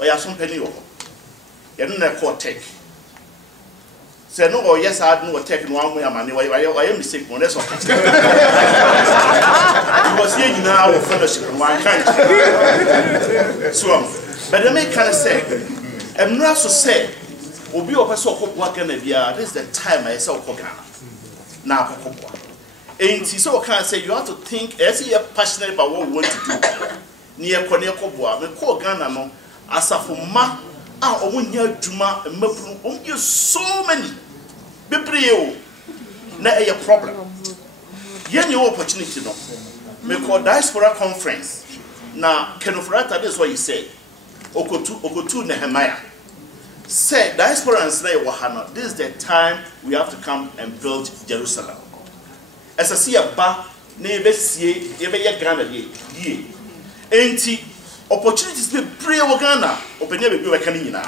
oya so mpani wo ye no na call tech say no yes I no take no am money why mistake one that's all because here you now our fellowship one kind so but they make kind of say I'm not so say obi o person okobwa Ghana bia this is the time I say okogana na okobwa enti so can say you have to think as you are passionate about what you want to do near okobwa me ko Ghana no asafuma omunya adwuma mapuru you so many bebreo na a problem yen your opportunity no me call diaspora conference na kenofrata this what he said okotu Nehemiah said diasporans na wahana this is the time we have to come and build Jerusalem as a see ba na ebesie ye Ghana ye enti opportunities be pray wo Ghana openya be we kan nyina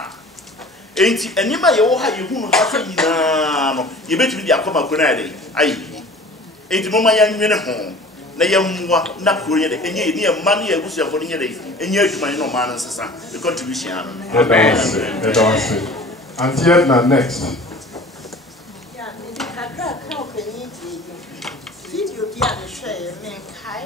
enti enima ye wo ha ye hunu ha fa nyina no ye betumi di akoma kona ade ayi enti moma ya nwene ho na ye mwa na kuro ye de enye ni e ma na ye gusu afo nye de enye adwuma no ma no sesa the contribution ano the dance until na next yeah me di kakra ka openi di video bi a share me kai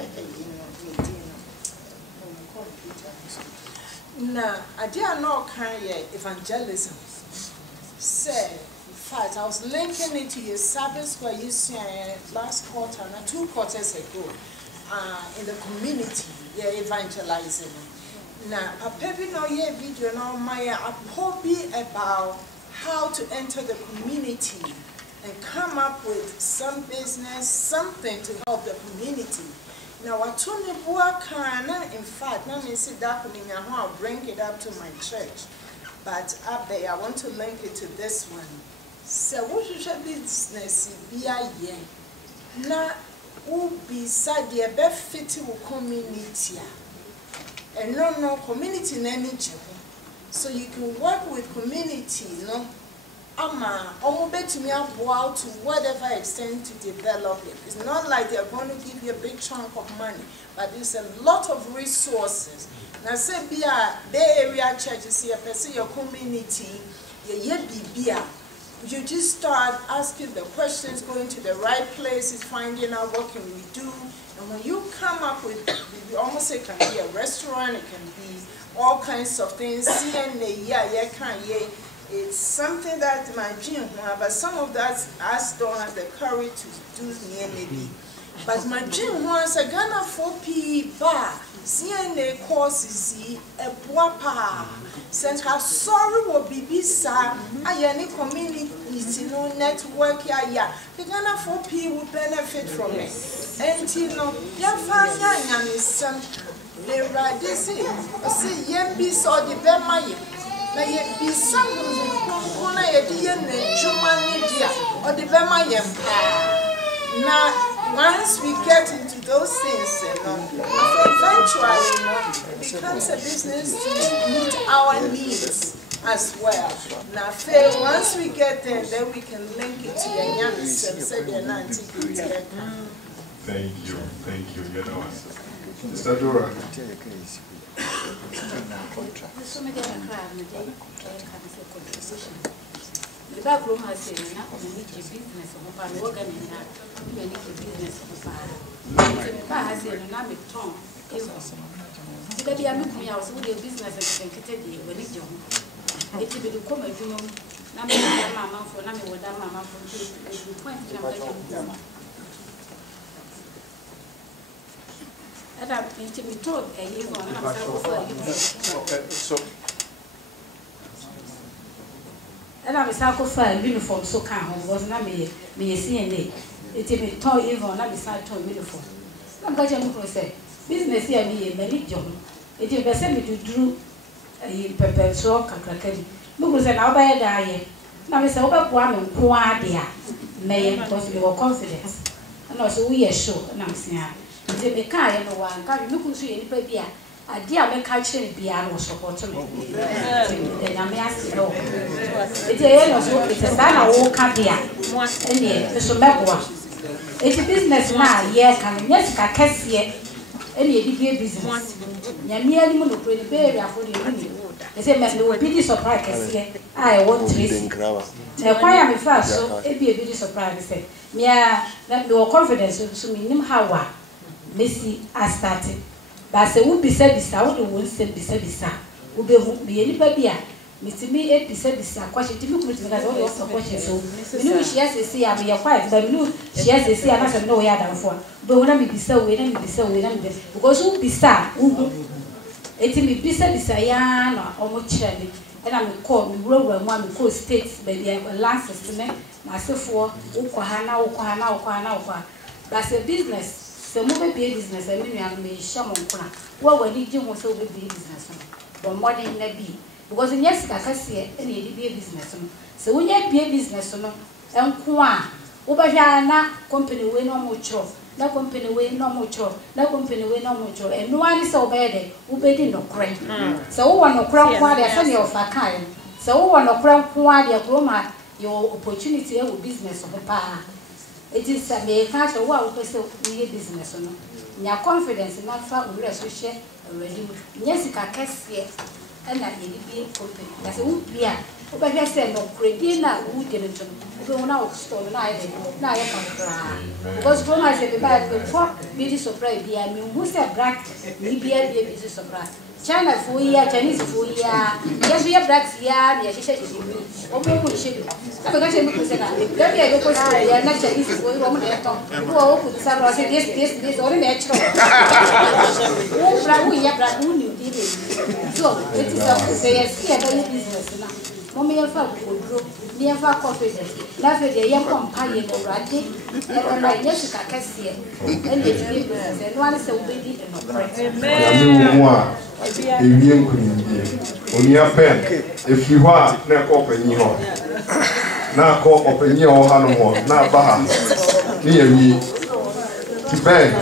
na ade a no kan ye evangelism say, in fact, I was linking it to your service where you said last quarter, 2 quarters ago, in the community, you're evangelizing. Now, a baby no year video now, my hobby about how to enter the community and come up with some business, something to help the community. Now, what Tony Buakana, in fact, let me see that I'll bring it up to my church. But up there, I want to link it to this one. So, what should business be a year? Now, who beside the best community? And no community name. So, you can work with community, no? I'm bet me up to whatever extent to develop it. It's not like they're going to give you a big chunk of money, but there's a lot of resources. Now, say, be a Bay Area church, you see, a person, your community, you just start asking the questions, going to the right places, finding out what can we do. And when you come up with, you almost say it can be a restaurant, it can be all kinds of things. It's something that my gym, but some of us don't have the courage to do near maybe. But my gym wants a Ghana 4P bar, CNA courses, a guapa. Since how sorry will be bisa, I any community, no network, yeah. The Ghana 4P will benefit from it. And you know, Yafanya and his son, they ride this in. I say, Yembi saw the Bemay. Now, yet be some who are dear or the Bema Empire. Now, once we get into those things, eventually, it becomes a business to meet our needs as well. Now, once we get there, then we can link it to the young Thank you. You know, Mr. Dora. The back room has said, "Now we need your business of a organ and that we need your business of a bar." Has said, "And I'm a tongue." Today, I'm looking out with your business and get when it's young. It will be come as you know. Now, Mamma for Nami or Mamma for 20. And I'm to be told a year so. And I'm a sacrifice uniform so calm, was not me CNA. It will be tall even on the side tall uniform. I'm going to say, business here, me, many John. It will be sent me to drew a pepper so cracked. Look, was an hour die. Now, it's over one quadia, may because we were confidence. And also, we are sure, and I'm saying. The Mekay and one can't look to any baby. A dear Mekay piano support me. Then I may ask you. It's a son of all Cadia. And yet, Mr. Megua. It's a business now, yes, and yes, I can see it. Any business. Yamia Monopoly Beria for the union. They say, Master will be the surprise. I want to listen. Now, why am I first? So it be a bit surprise. Yeah, that your confidence to me, how. Messi has started. But I would be said this out, won't say beside this. Would be any baby. Mr. Me, it be said this question to look at all your question. So, you know, she has to say, I'm your quiet, but you know, she has to say, I'm not no yard for. But when I be so, we don't be so, we don't be because who be sad, it may be said this Ayana or Mocheli, and I'm called me rural one called states, baby, I will last estimate myself for Ukahana. That's a business. So, move be a business, I mean, I may sham on corner. What will you do also be business? But more than that be. Because in yes, I can see any be a business. So, when you be a business, and Kwan, Ubajana company way no more chore, no company way no more chore, no company way no more chore, and no one is so bad, who bed in no crank. So, one no crown quadia, son of a kind. So, one no crown quadia, Roma, your opportunity with business of a power. It is a may catch a wow person business. Your confidence in not far with us share already. Yes, I can see it, and I need to be a company. That's a wood beer. But I said, no, Credina would get into go now, store now I can cry. Because when I said, before, beauty surprise, be I mean, who's a black, maybe a busy surprise. China for year, Chinese for year, Yes, we have blacks here, the association is me. Almost shit. I'm going to say that. Let me go to the next is going on there. Who put some this or natural. Oh, we have that only did it. So, it is up to say, yes, here, business now. Mommy, if I could grow, near far confidence. Laughing the young companion of Raddy, and my Jessica Cassia, and the business, and one is a baby and not Evian couldn't only a pen if you are not open your now call open your hand, now Baha near me to bed.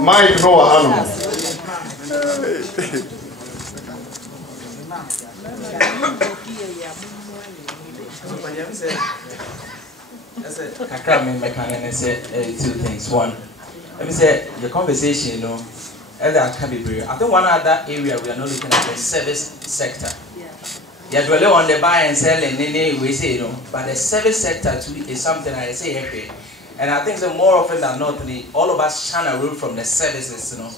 Mike no animal. I can't make my say two things. One, let me say your conversation, you know. I think one other area we are not looking at the service sector. Yeah, dwelling on the buy and sell and any we say, you know, but the service sector too is something I say happy. And I think so more often than not, all of us shine away from the services, you know.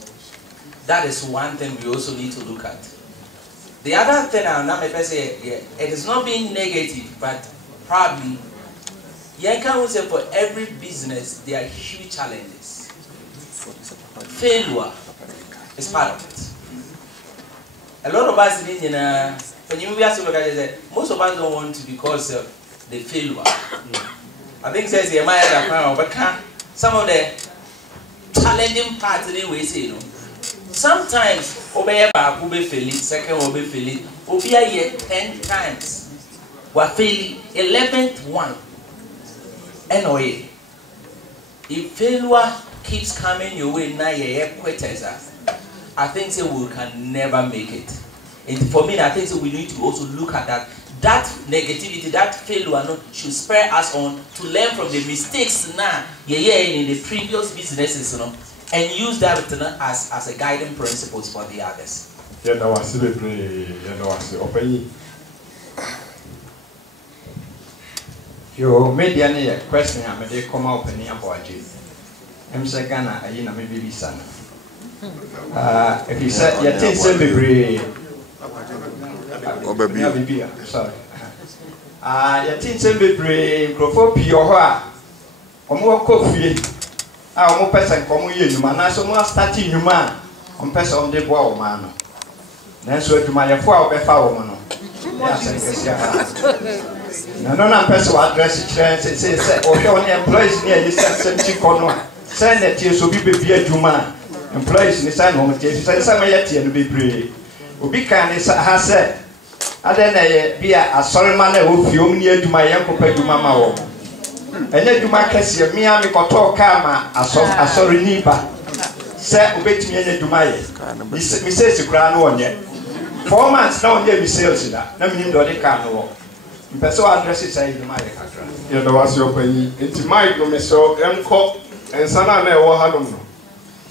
That is one thing we also need to look at. The other thing I'm not say, yeah, it is not being negative, but probably, yeah, I can say for every business there are huge challenges. Failure is part of it. A lot of us in when you ask most of us don't want to because of the failure. I think says some of the challenging parts we say, you know. Sometimes obey back will be failing, second will be failing, obey here 10 times. We're failing 11th one. Anyway, if failure keeps coming your way now, you're quitters. I think so we can never make it. And for me, I think so we need to also look at that. That negativity, that failure should spur us on to learn from the mistakes now in the previous businesses, you know, and use that as a guiding principles for the others. Yeah, that was open. Your media question, I may come out and about you. I'm saying, Ghana, I may be son. If you said, you think so, baby. Sorry. You think so, baby. Cropopia or more coffee. Our more person come with you, man. I saw more starting you, man. On person on the wall, man. Then so to my four before woman. No, person address it. Say, okay, only employees near this same corner. Send it to you so be a Juma. Employees in the same home, some yet and be brave. Ubican has said, I then be a sorry man who feel near to my uncle to Mamma. And then you might see me, I'm a talk karma, a sorry neighbor. Say, obey me and do my. He says to crown one yet. 4 months now, there be sales in that. No meaning that they can't walk. So addresses I in my country. Yeah, there was your penny. It's my no so M. And Sana never had them.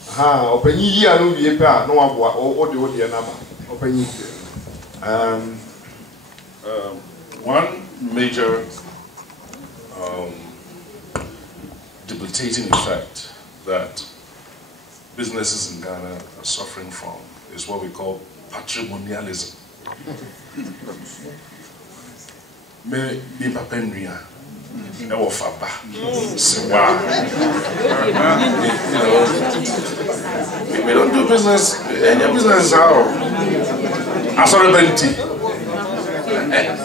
Ha, open ye no be a no or the number. Open ye. One major debilitating effect that businesses in Ghana are suffering from is what we call patrimonialism. Me be papenria. No faba. We don't do business. Any business how? Assortment.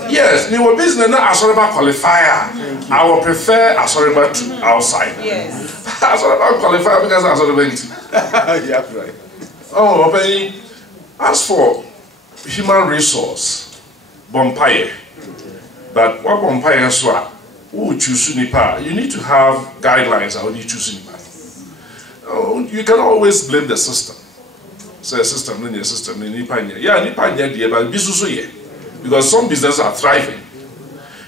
Yes, new business not assortment qualifier. I would prefer assortment to outside. Yes. Assortment qualifier because assortment. Yeah, right. Oh, okay. As for human resource, Bompire. But what Bompire swap? Who choose nipa? You need to have guidelines how you choose nipa. Oh, you can always blame the system. Say system, then your system, then nipa. Yeah, nipa there, but business here because some businesses are thriving.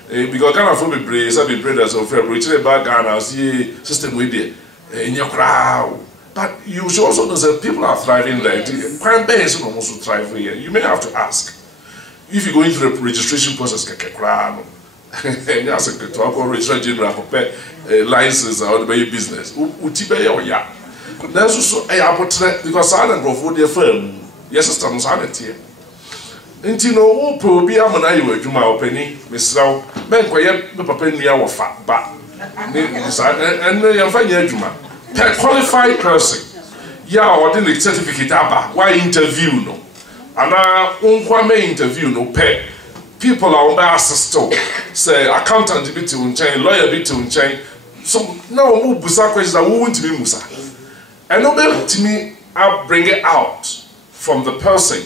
Because kind of from a brace, I've been traders of February, back Ghana, see system with there in your crowd. But you should also know that people are thriving there. Prime banks also thrive here. You may have to ask if you go into the registration process, and you ask to register general for license or the business. That's also a because I don't go for the firm. Yes, systems are here. Nti no wo probi amana yi wa adwuma opani mesraw men koye me papa nua wo fa ba ne sa en ya fa nya adwuma per qualified person ya or the certificate aba why interview no ana unkwa me interview no pe people are on assist say accountant bi ti unchen lawyer bi ti unchen so now we busa questions that we want to be musa and no be to me I bring it out from the person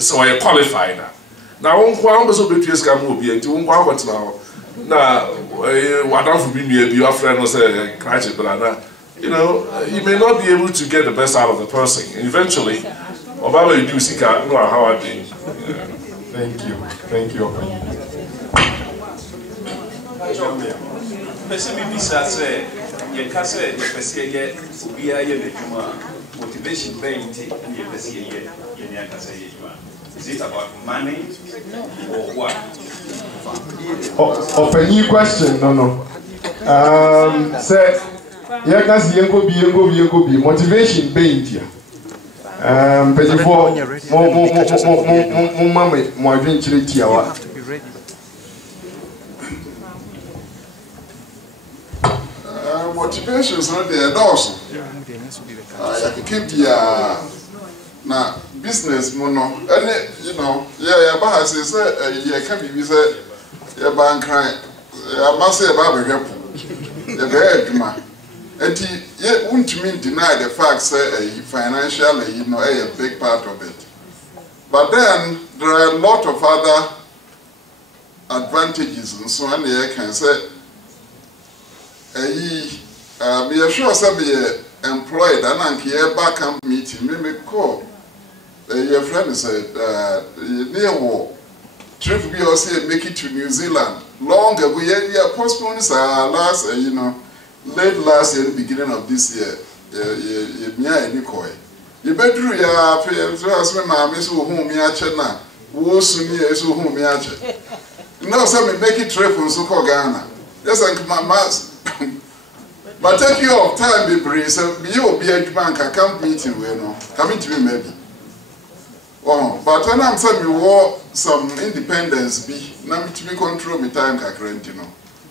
so I qualify now unkwa on so be ska mo bi enti unkwa what now na wadan for me be your friend no say crash brother. You know, you may not be able to get the best out of the person. And eventually, Obama you do see know how I do. Thank you. Thank you. Motivation is it about money or what? Of a new question, no. Say, yes, yengo be motivation being here. But before more adventure tiawa. Motivation is not there also. I keep the na business mono and you know yeah but say you can be say your bank cry I must say about the very adwuma and you won't mean deny the fact say financially you know a big part of it, but then there are a lot of other advantages and so on. You can say we are sure say be employed and I can back camp meeting me call your friend said near war trip we also make it to New Zealand long ago. Yeah, postponed last you know late last year, beginning of this year. You better ya pay so my miss whom me achena wo suni so whom me ache. No say me make it trip from so called Ghana. Yes, and my mass. But take you of time be brave, so you be a bank camp meeting we no coming to me maybe. Oh, but when I'm saying we want some independence be na me to me control me time kakra, you know.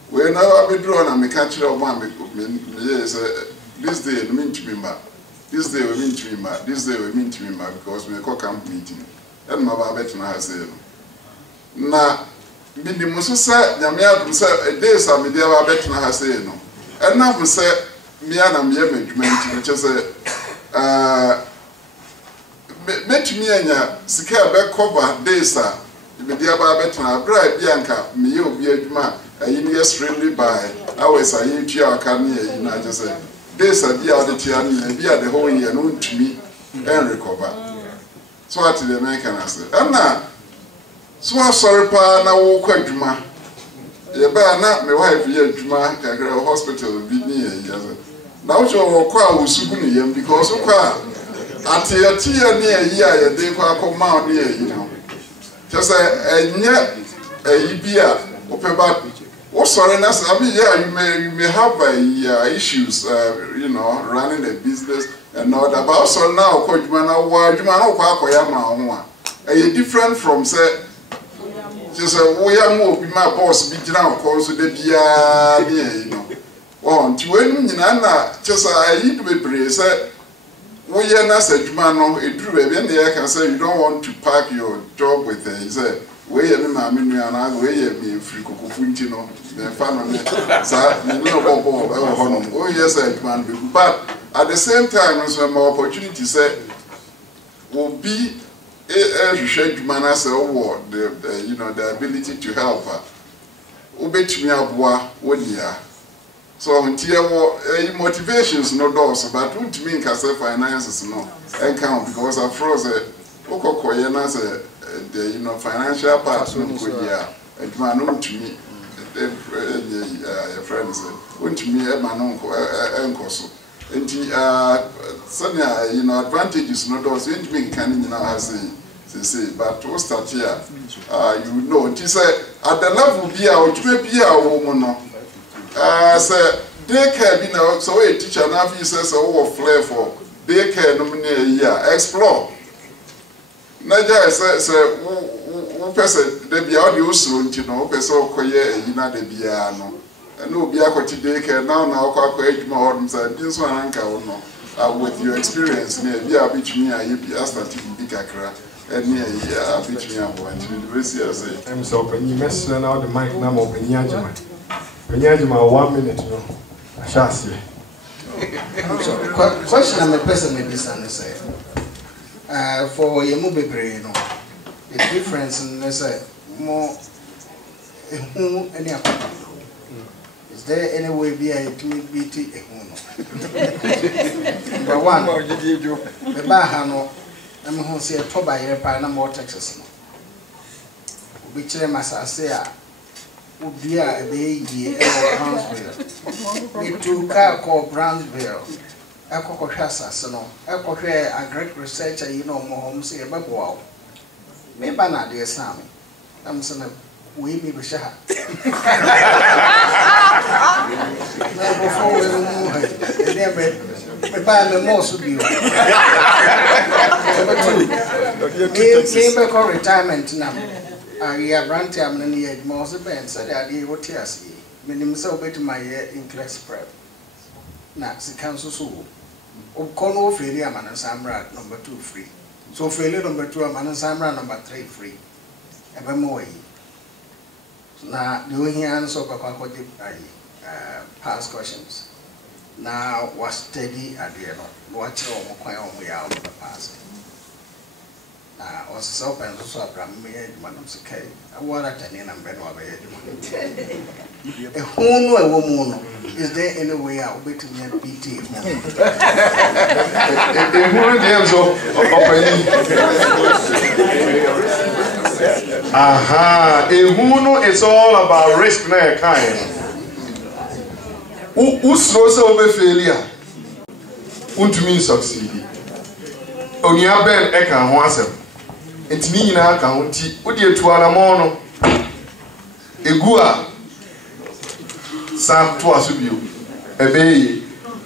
When I be drawn and me catch up one yes this day we mean to be mad. This day we mean to be mad. This day we mean to be mad because we call camp meeting. And my baby na say na me the muso say nyame adum say days am dey ba bet na say no. And now we say me and me management which is met me anya sika be cover days a be dey ba bet na bribe bianca me obi adwuma ayi extremely by hours ayi tua aka na ayi na just say days a bia the tia na bia the whole year no ntumi and recover so at the American say and na so sorry pa na wo kwadwuma ye ba na me wife ye adwuma kagra hospital bi ni ye na wo cho kwa wo sugu ni yem because kwa atiatia ni ayi a ye de kwa akoma ni ayi no just enye ayi bia opeba. Oh, sorry, I mean, yeah, you may have issues, you know, running a business and all that. But also now, coach, man, different from say, just we are more be my boss, be now, cause the you know. Oh, to when just I need to be praised. We are not such man, it drew a I can say you don't want to park your job with he said. We are my and we are being free no, the family. Oh, yes, I can. But at the same time, as my opportunity said, will be a shade man as a award, you know, the ability to help her. Obey me aboa 1 year. So until motivations no doors, but won't mean case finances no account because I froze it. The you know financial part no go here adwuma no to me your friends want to me e ma no enko so enti sanya you know advantages no do so enti me kan ni na say but to start here you know enti say at the level bi a odwuma bi a wo mo no say daycare bi na so we teacher na fi say so wo flair for daycare no me here explore. Naja say wo pese de bia o de usuro nti no wo pese okoye eyina de bia no and no bia kwati de ke now na akwa adwuma ho say bi so anka wo no with your experience na bia between aye bia start bi kakra and yeah between abo and the say I'm so when you mess now the mic na mo penyajima 1 minute no ashasi question I'm a person maybe say for your mobile brain, the difference in more any is there any way be a to BT? Number one, the Bahano, I'm going to say a toba here, Panama, Texas. Which I must say, would be a baby Brownsville. We took car called Brownsville. I could have a great researcher, you know, more home say about wow. Maybe not dear Sammy. I'm saying, we may be shot. Before we move, the most would be call retirement now. I have ran to many more events, so that I would tell you. Minimum so better my year in class prep. Next, the council so. Kono failure man and Samra number 2 free. So failure number 2 man and Samra number 3 free. Ever more. Now doing here and so past questions. Now was steady at the end. Watch your we are the past. Was so and so Abraham made man of Sake. I want to tell you I'm better. Who know a woman? Is there any way I'll be to me at BT? Aha, it's all about risk na kind. Who slows over failure? Untumi succeed. Onia ben eka ho asem. Entini nyina aka ho ti, wo de etuana mo no. Egu a Sam to asubio. Ebe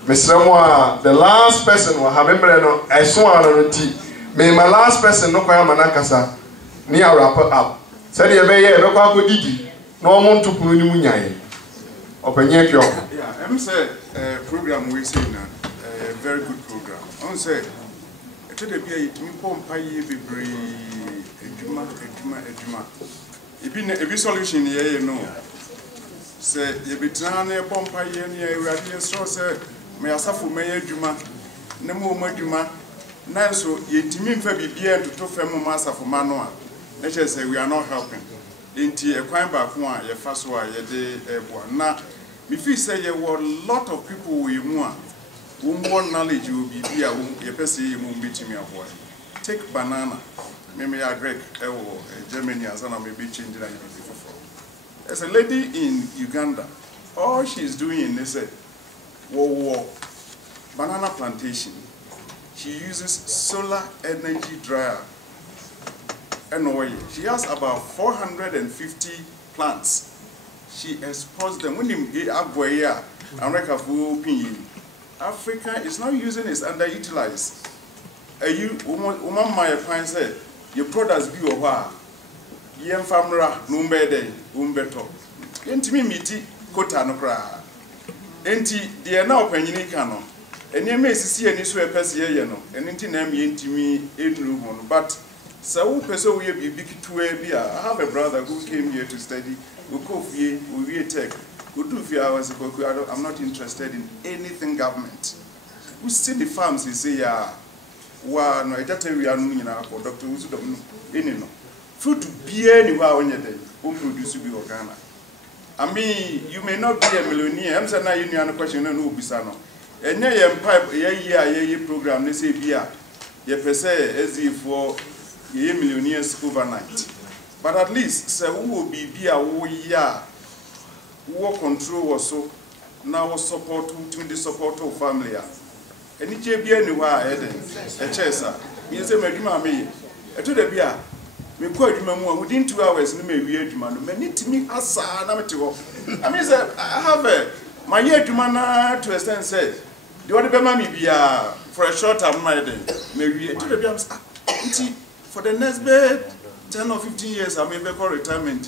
mesramo the last person wa ha membre no eso ano ti. Me my last person no kwa manakasa. Ni a wrap up. Said ye be ye be kwa kodidi. No mo ntupunu ni munyaye. Openye kyo. Yeah, I'm say program we say na very good program. On say to the be it me pompa ye bebre eduma. Ebi solution ye no. Say ye betran na pompa ye na awurade so say me asafo me adwuma na mo adwuma na so ye ntimi mfa bibia to fam ma asafo ma no a na say we are not helping enti ekwan ba ko a ye fa so a ye de ebo na me feel say ye were lot of people we mu a more knowledge will be here ye pese ye mu bitimi abo take banana me agree Germany as na me be changing and be before. There's a lady in Uganda, all she's doing is a banana plantation. She uses solar energy dryer. Anyway, she has about 450 plants. She exports them. When you get Africa is not using it, underutilized. Your products be over. Yem famra numbede umbeto. Enti mi miti kota no kra. Enti de na opanyini ka no. Eni eme sisi ani so epese ye no. Enti na me enti mi enuru ho no. But so person we be big to I have a brother who came here to study. We go fie, we tech. We do few hours ago. I'm not interested in anything government. We see the farms he say yeah. Wa no ejate we anu nyina ko doctor usu dom eni no. Food be anywhere when you're there, won't produce to be Ghana. I mean, you may not be a millionaire. I'm saying now you need a question no bisano. And yeah, pipe a program, they say beer. You per se as if for ye millionaires overnight. But at least say who will be beer who control also now support to the support of family. And it be anywhere a chaser. You say me to the beer. Me quite remember within 2 hours, no may weird man. Many to me as I mean, I have my year to man to extend said, do you want to be mammy be for a short time, my day? Maybe to the for the next 10 or 15 years, I may be called retirement.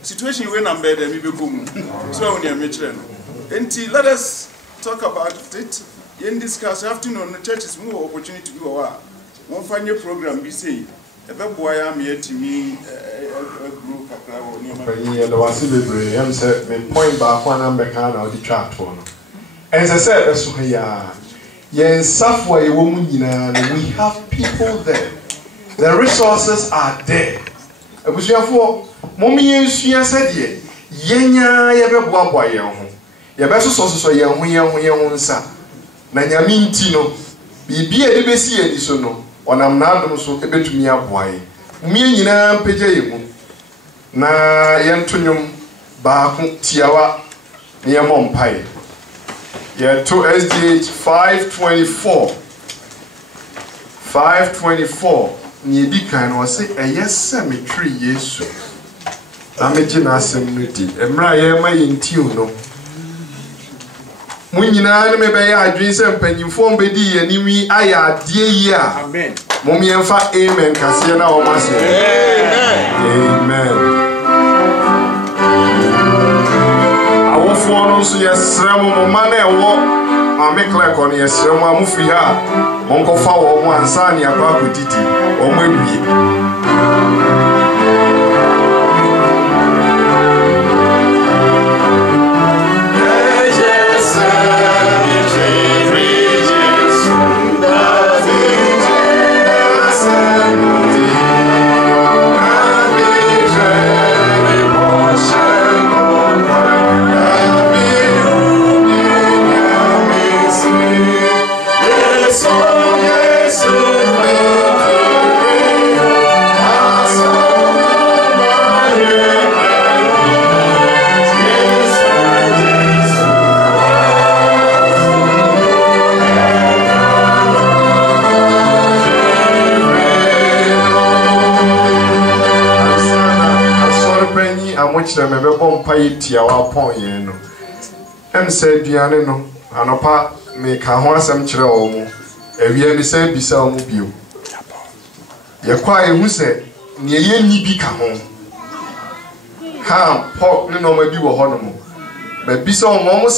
Situation when I'm better, maybe boom. So when you're Michelin. And let us talk about it. In discuss afternoon, the church is more opportunity to go out. One final program, we say, a boy I'm here to me, a group and the was a said, me point back one and back out the trapped one. As I said, that's why yes, Safway woman, we have people there. The resources are there. It was therefore, Mommy and she said, Yenya, Yabba boy, your best sources are young, son. Nanyamintino, be a debesi edisono, or I'm not so able to me up why. Me in a pejayum. Na Yantunium Baku Tiawa near Mompai. Yeah, 2 SDH 524. 524. Nibikan was a yes cemetery, yes. Amejina Seminity. Emra my in tune. Munina me be ya dreams and penny form bedi enemy aya dear year. Amen. Mommy and fa amen. Cassiana or Master. Amen. I will follow so yes, Ramo Mane walk. I make like on yes, Ramo Mufia. Monko Fawa one son, ya babu titi, or maybe. Which them ever bomb pay our point, you know. And said, Diano, and apart make a handsome child, and we have the same beside you. You're quite who said, near ye be come home. Ham, pork, no, maybe a honeymoon. But be so almost.